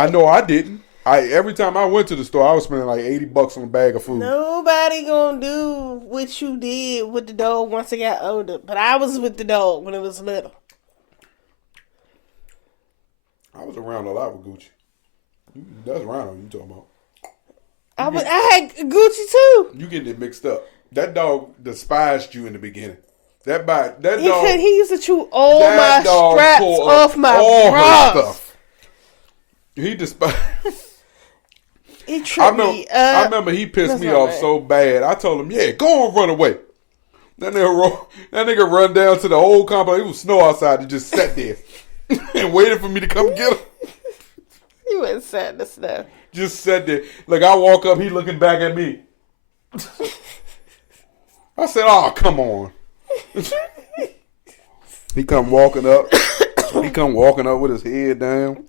know I didn't. Every time I went to the store, I was spending like $80 on a bag of food. Nobody gonna do what you did with the dog once it got older. But I was with the dog when it was little. I was around a lot with Gucci. That's Rhino you talking about. I had Gucci too. You getting it mixed up. That dog despised you in the beginning. That dog. He used to chew all my straps off my bras. He despised. He tripped me up. I remember he pissed me off so bad. I told him, "Yeah, go on, run away." That nigga run down to the old compound. It was snow outside. He just sat there and waited for me to come get him. He wasn't sat in the snow. Just sat there. Like, I walk up, he looking back at me. I said, "Oh, come on." He come walking up. He come walking up with his head down.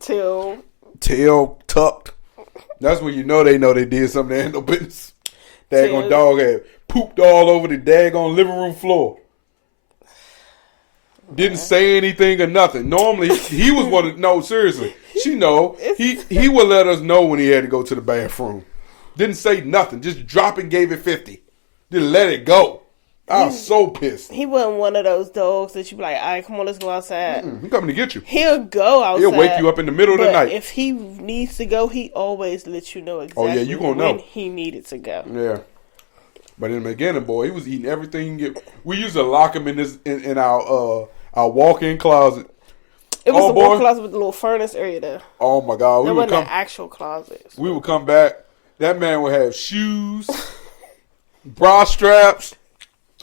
Tail tucked. That's when you know they did something they ain't no business. Daggone dog had pooped all over the daggone living room floor. Didn't say anything or nothing. Normally, he was one of, no, seriously. She know. He would let us know when he had to go to the bathroom. Didn't say nothing. Just drop and gave it 50. Didn't let it go. I was so pissed. He wasn't one of those dogs that you be like, all right, come on, let's go outside. He coming to get you. He'll go outside. He'll wake you up in the middle of the night. If he needs to go, he always lets you know exactly you gonna know when he needed to go. Yeah. But in the beginning, boy, he was eating everything you can get. We used to lock him in our walk-in closet. It was a walk-in closet with a little furnace area there. Oh my God. That wasn't an actual closet. So. We would come back. That man would have shoes, bra straps,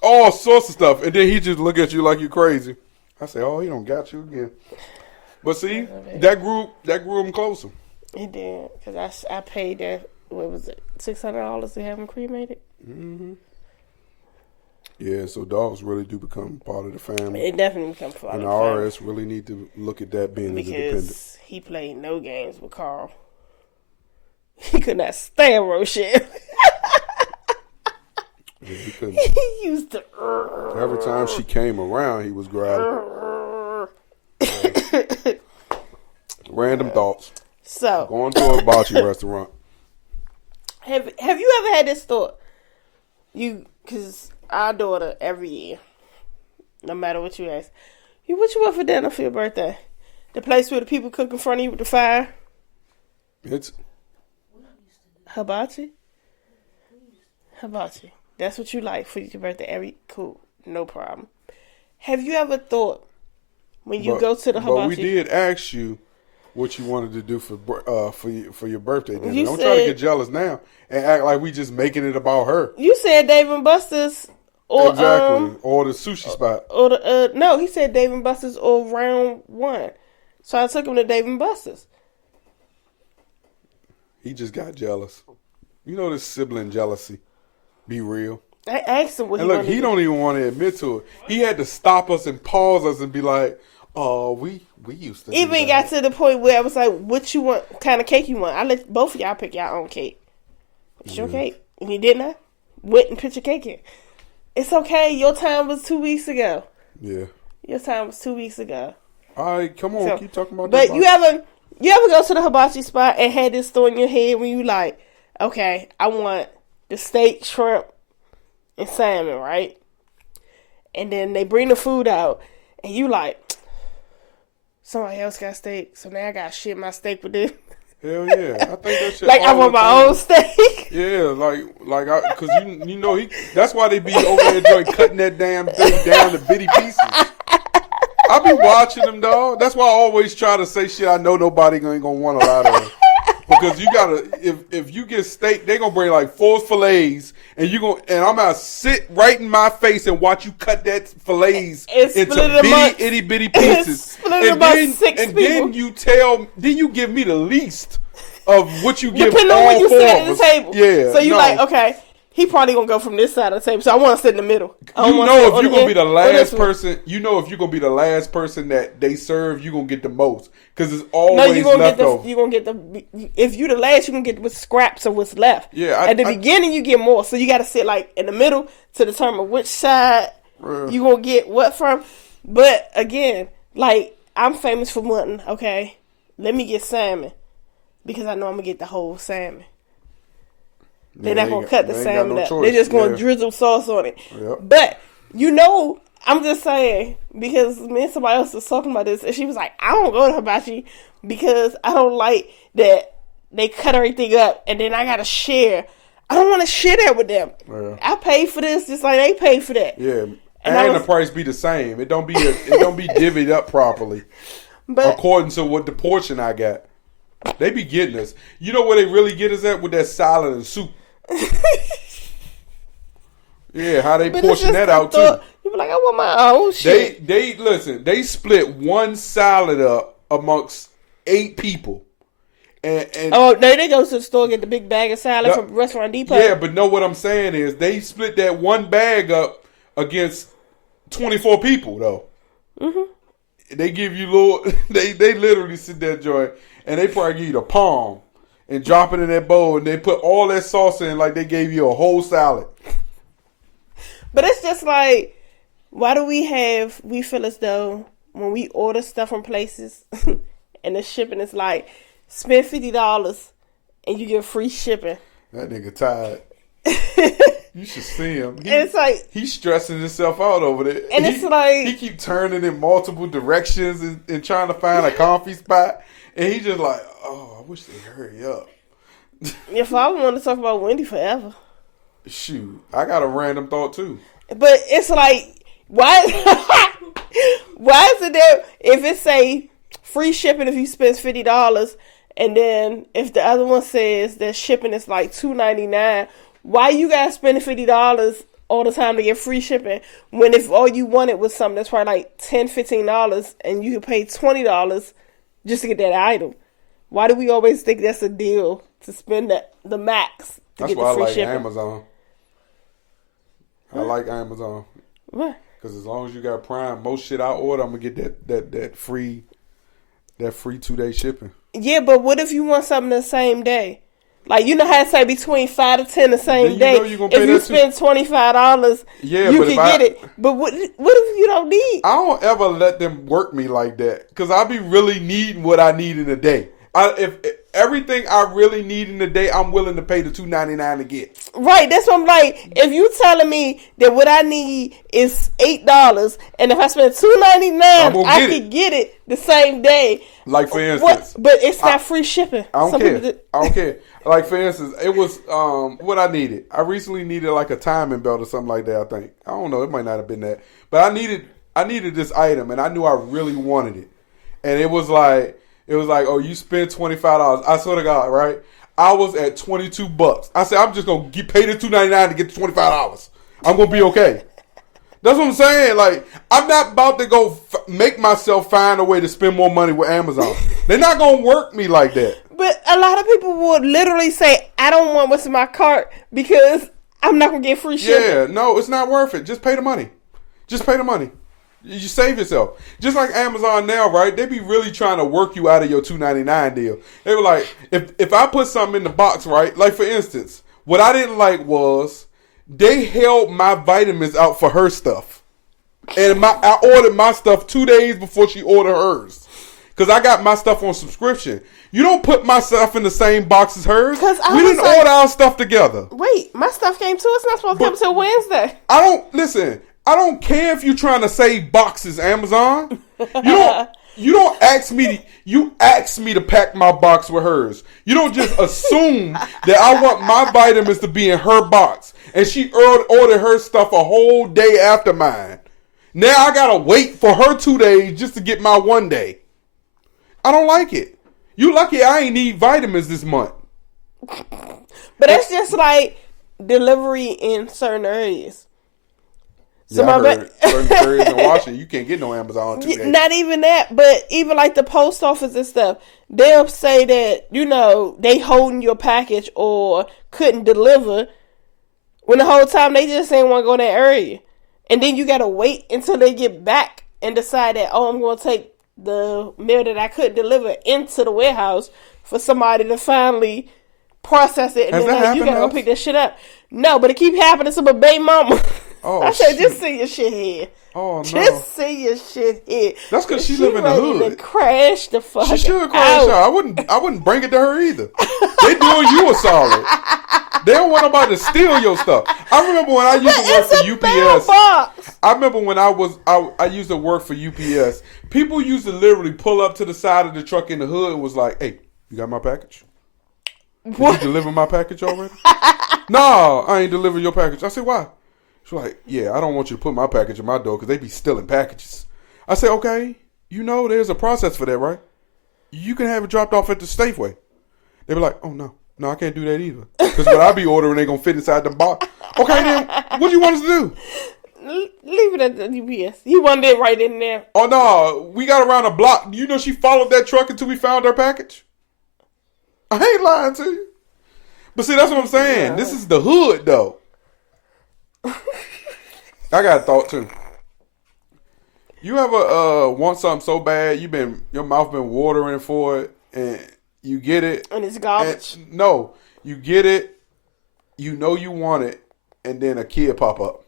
all sorts of stuff. And then he just look at you like you crazy. I say, oh, he don't got you again. But see, that grew him closer. It did. Because I paid that, what was it, $600 to have him cremated? Mm-hmm. Yeah, so dogs really do become part of the family. It definitely becomes part of the family. And family. RS really need to look at that being as independent. Because he played no games with Carl. He could not stand Rochelle. Yeah, he couldn't. He used to. Every time she came around, he was growling. Random thoughts. So going to a hibachi restaurant. Have you ever had this thought? Because our daughter every year, no matter what you ask, what you want for dinner for your birthday? The place where the people cook in front of you with the fire? It's hibachi. Hibachi. That's what you like for your birthday. Cool, no problem. Have you ever thought when you go to the hibachi? But we did ask you what you wanted to do for your birthday dinner. Don't Said, try to get jealous now and act like we just making it about her. You said Dave and Buster's or exactly or the sushi spot or the no, he said Dave and Buster's or round one. So I took him to Dave and Buster's. He just got jealous. You know this sibling jealousy. Be real. I asked him what and he look, he don't even want to admit to it. He had to stop us and pause us and be like, "Oh, we used to." Even got to the point where I was like, "What you want? What kind of cake you want?" I let both of y'all pick your own cake. It's your cake, and you didn't. Went and put your cake in. It's okay. Your time was 2 weeks ago. Yeah. Your time was 2 weeks ago. All right, come on, keep talking about. But you ever go to the hibachi spot and had this thought in your head when you like, okay, I want the steak, shrimp, and salmon, right? And then they bring the food out, and you like, somebody else got steak, so now I gotta share my steak with them. Hell yeah, I think that shit. Like I want my own steak. Yeah, because you know that's why they be over there doing cutting that damn thing down to bitty pieces. I be watching them, dog. That's why I always try to say shit I know nobody ain't gonna want a lot of. Because you gotta, if you get steak, they gonna bring like 4 fillets, and I'm gonna sit right in my face and watch you cut that fillets into itty bitty pieces, and then you give me the least of what you give. Depending on when you sit at the table. Yeah. So you like, okay, he probably gonna go from this side of the table, so I want to sit in the middle. If you're gonna be the last person, if you're gonna be the last person that they serve, you're gonna get the most. Because it's always leftover. You're going to get if you're the last, you're going to get what's scraps of what's left. Yeah. At the beginning, you get more. So you got to sit like in the middle to determine which side you're going to get what from. But again, like I'm famous for mutton, okay? Let me get salmon. Because I know I'm going to get the whole salmon. They're not going to cut the salmon up. They're just going to drizzle sauce on it. Yep. But, I'm just saying, because me and somebody else was talking about this, and she was like, I don't go to hibachi because I don't like that they cut everything up, and then I got to share. I don't want to share that with them. Yeah. I pay for this just like they pay for that. Yeah, and the price be the same. It don't be divvied up properly according to what the portion I got. They be getting us. You know where they really get us at? With that salad and soup. Yeah, how they portion that out too. You be like, I want my own shit. They split one salad up amongst 8 people. And they go to the store and get the big bag of salad from Restaurant Depot. Yeah, but no, what I'm saying is they split that one bag up against 24 people though. Mm-hmm. They give you they literally sit there, Joy, and they probably give you the palm and drop it in that bowl, and they put all that sauce in like they gave you a whole salad. But it's just like, why do we feel as though when we order stuff from places and the shipping is like, spend $50 and you get free shipping. That nigga tired. You should see him. It's like he's stressing himself out over there. And it's like he keep turning in multiple directions and trying to find a comfy spot. And he just like, oh, I wish they'd hurry up. If I want to talk about Wendy forever. Shoot, I got a random thought too. But it's like, why is it there if it say free shipping if you spend $50, and then if the other one says that shipping is like $2.99, why you guys spending $50 all the time to get free shipping when if all you wanted was something that's probably like $10-15 and you could pay $20 just to get that item? Why do we always think that's a deal to spend the max to get the free shipping? Amazon. I like Amazon. What? Because as long as you got Prime, most shit I order, I'm gonna get that free 2-day shipping. Yeah, but what if you want something the same day? Like, you know how to say between 5 to 10 the same day. If you spend $25, you can get it. But what if you don't need? I don't ever let them work me like that because I be really needing what I need in a day. If everything I really need in a day, I'm willing to pay the $2.99 to get. Right, that's what I'm like. If you telling me that what I need is $8, and if I spend $2.99, I can get it the same day. Like for instance, but it's not free shipping. I don't care. I don't care. Like for instance, it was what I needed. I recently needed like a timing belt or something like that. I think I don't know. It might not have been that, but I needed this item, and I knew I really wanted it, and it was like. Oh, you spent $25. I swear to God, right? I was at $22. I said, I'm just gonna pay the $2.99 to get the $25. I'm gonna be okay. That's what I'm saying. Like, I'm not about to go make myself find a way to spend more money with Amazon. They're not gonna work me like that. But a lot of people would literally say, I don't want what's in my cart because I'm not gonna get free shipping. Yeah, no, it's not worth it. Just pay the money. Just pay the money. You save yourself. Just like Amazon now, right? They be really trying to work you out of your $2.99 deal. They were like, if I put something in the box, right? Like for instance, what I didn't like was they held my vitamins out for her stuff. And I ordered my stuff 2 days before she ordered hers. Because I got my stuff on subscription. You don't put my stuff in the same box as hers. We didn't order our stuff together. Wait, my stuff came too. It's not supposed to come until Wednesday. I don't care if you're trying to save boxes, Amazon. You don't ask me. You ask me to pack my box with hers. You don't just assume that I want my vitamins to be in her box. And she ordered her stuff a whole day after mine. Now I gotta wait for her 2 days just to get my 1 day. I don't like it. You lucky I ain't need vitamins this month. But it's just like delivery in certain areas. So I heard certain areas in Washington, you can't get no Amazon 2 days. Not even that, but even like the post office and stuff, they'll say that, they holding your package or couldn't deliver when the whole time they just ain't want to go in that area. And then you got to wait until they get back and decide that, I'm going to take the mail that I couldn't deliver into the warehouse for somebody to finally process it. And then you got to go pick that shit up. No, but it keep happening to my baby mama. Oh, I said, just see your shit here. Oh, no. Just see your shit here. That's because she live in the hood. To crash the fuck She should crash out. I wouldn't bring it to her either. They doing you a solid. They don't want nobody to steal your stuff. I remember when I used to work for UPS. I remember when I used to work for UPS. People used to literally pull up to the side of the truck in the hood and was like, "Hey, you got my package? Did you deliver my package already?" "No, I ain't delivered your package." I said, "Why?" She's like, "Yeah, I don't want you to put my package in my door because they be stealing packages." I said, "Okay, there's a process for that, right? You can have it dropped off at the Safeway." They be like, "Oh, no, I can't do that either. Because what I be ordering ain't going to fit inside the box." "Okay, then, what do you want us to do?" Leave it at the UPS. He wanted it right in there. "Oh, no, we got around the block. She followed that truck until we found her package." I ain't lying to you. But see, that's what I'm saying. Yeah. This is the hood, though. I got a thought too. You ever want something so bad your mouth been watering for it and you get it and it's garbage? No, you get it, you know you want it, and then a kid pop up.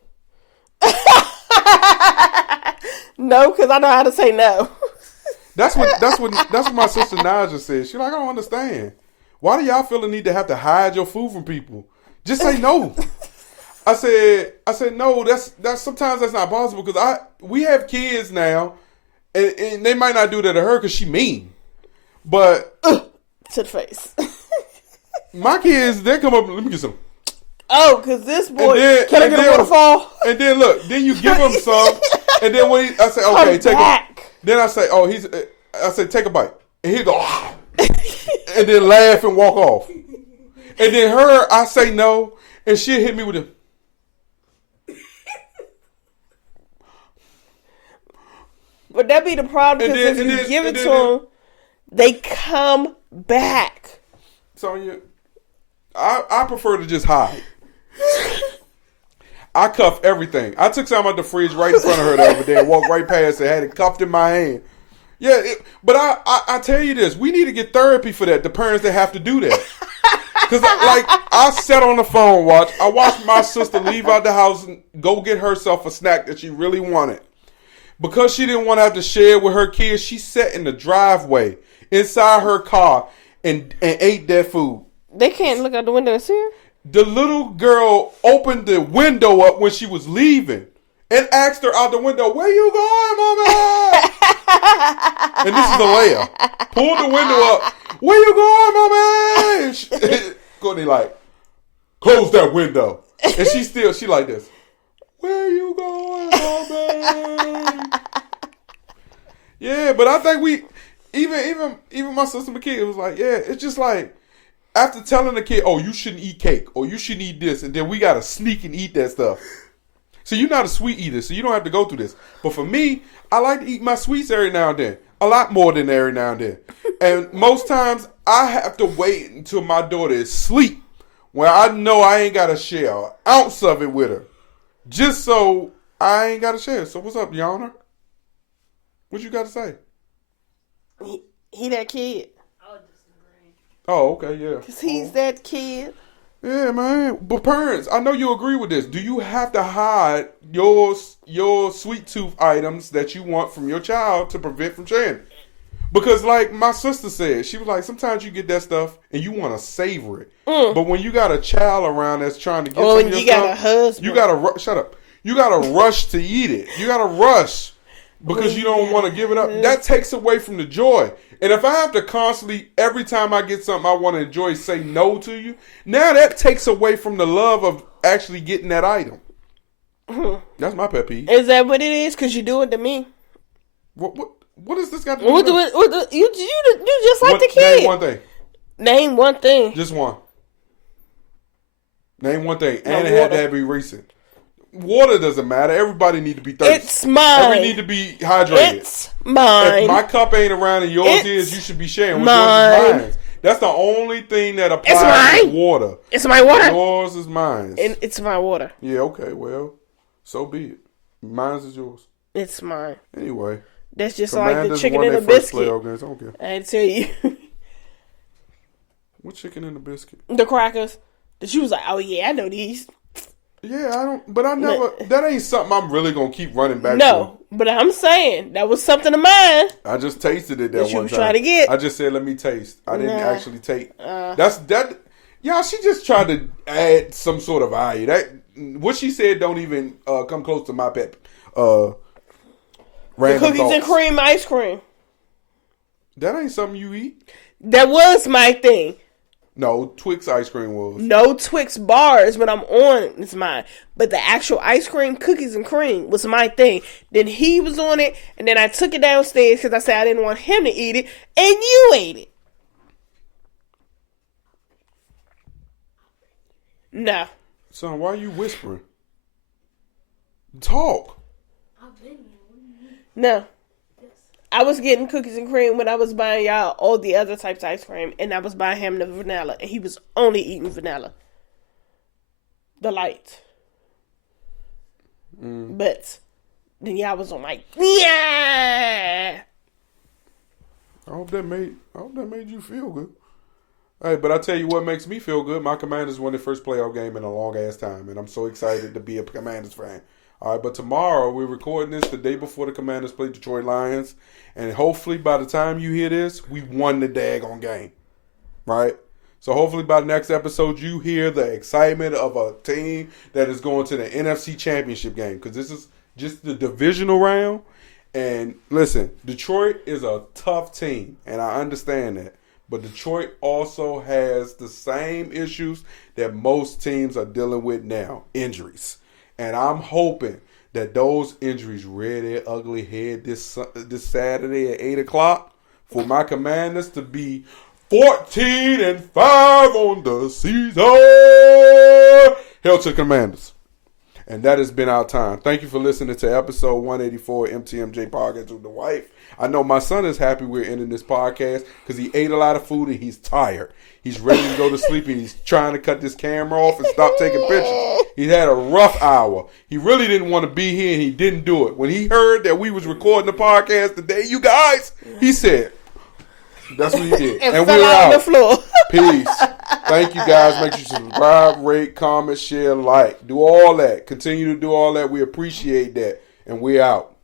No, because I know how to say no. That's what my sister Naja said. She's like, "I don't understand. Why do y'all feel the need to have to hide your food from people? Just say no." I said no. That's sometimes that's not possible because we have kids now, and they might not do that to her because she mean, but to the face. My kids, they come up. "Let me get some." Oh, because this boy can I get a waterfall? And then look, then you give him some, and then when I say, "Okay, take a," then I say, I say, "Take a bite," and he go, and then laugh and walk off, and then I say no, and she'll hit me with a. But that be the problem because if you give it to them, they come back. So I prefer to just hide. I cuff everything. I took some out the fridge right in front of her the other day and walked right past it, had it cuffed in my hand. Yeah, but I tell you this, we need to get therapy for that, the parents that have to do that. Because I sat on the phone, I watched my sister leave out the house and go get herself a snack that she really wanted. Because she didn't want to have to share it with her kids, she sat in the driveway inside her car and ate that food. They can't look out the window and see her? The little girl opened the window up when she was leaving and asked her out the window, "Where you going, Mama?" And this is Alea. Pulled the window up. "Where you going, Mama?" Courtney like, "Close that window." And she like this. "Where you going, Mama?" Yeah, but I think we, even my sister McKee, was like, yeah, it's just like, after telling the kid, "Oh, you shouldn't eat cake," or "You shouldn't eat this," and then we got to sneak and eat that stuff. So you're not a sweet eater, so you don't have to go through this. But for me, I like to eat my sweets every now and then. A lot more than every now and then. And most times, I have to wait until my daughter is asleep, where I know I ain't got to share an ounce of it with her. Just so I ain't got to share. So what's up, Your Honor? What you got to say? He that kid. Oh, okay, yeah. Because he's that kid. Yeah, man. But parents, I know you agree with this. Do you have to hide your sweet tooth items that you want from your child to prevent from sharing? Because like my sister said, she was like, sometimes you get that stuff and you want to savor it. But when you got a child around that's trying to get some of your you stuff, got a husband. you got to shut up. You got to rush to eat it. You got to rush because you don't want to give it up. That takes away from the joy. And if I have to constantly, every time I get something I want to enjoy, say no to you, now that takes away from the love of actually getting that item. That's my pet peeve. Is that what it is? Because you do it to me. What does this got to do with it? You just like the kid. Name one thing. Name one thing. Just one. Name one thing. No, and it had to be recent. Water doesn't matter. Everybody need to be thirsty. It's mine. Everybody need to be hydrated. It's mine. If my cup ain't around and yours is, you should be sharing. Mine. Yours is mine. That's the only thing that applies to water. It's my water. Yours is mine. And it's my water. Yeah, okay, well, so be it. Mine is yours. It's mine. Anyway. That's just like the chicken and the biscuit. Games. I don't care. I tell you. What chicken and the biscuit? The crackers. That you was like, oh yeah, I know these. Yeah, that ain't something I'm really going to keep running back to. No, but I'm saying, that was something of mine. I just tasted it that one time. You was trying to get. I just said, let me taste. I didn't actually take. Y'all, she just tried to add some sort of value. What she said don't even come close to my pet. The cookies thoughts. and cream ice cream. That ain't something you eat. That was my thing. No, Twix ice cream was. No Twix bars when I'm on is mine. But the actual ice cream, cookies and cream was my thing. Then he was on it, and then I took it downstairs because I said I didn't want him to eat it, and you ate it. No. Son, why are you whispering? Talk. No. I was getting cookies and cream when I was buying y'all all the other types of ice cream, and I was buying him the vanilla, and he was only eating vanilla. The light. But then y'all was on like, yeah. I hope that made you feel good. Hey, but I tell you what makes me feel good. My Commanders won their first playoff game in a long ass time, and I'm so excited to be a Commanders fan. All right, but tomorrow we're recording this the day before the Commanders play Detroit Lions, and hopefully by the time you hear this, we won the daggone game, right? So hopefully by the next episode, you hear the excitement of a team that is going to the NFC Championship game, because this is just the divisional round. And listen, Detroit is a tough team, and I understand that. But Detroit also has the same issues that most teams are dealing with now, injuries. And I'm hoping that those injuries rear their ugly head this Saturday at 8 o'clock for my Commanders to be 14-5 on the season. Hail to the Commanders. And that has been our time. Thank you for listening to episode 184 MTMJ Podcast with the Wife. I know my son is happy we're ending this podcast because he ate a lot of food and he's tired. He's ready to go to sleep and he's trying to cut this camera off and stop taking pictures. He had a rough hour. He really didn't want to be here and he didn't do it. When he heard that we was recording the podcast today, you guys, he said, that's what he did. And fell out on the floor. Peace. Thank you guys. Make sure you subscribe, rate, comment, share, like. Do all that. Continue to do all that. We appreciate that. And we out.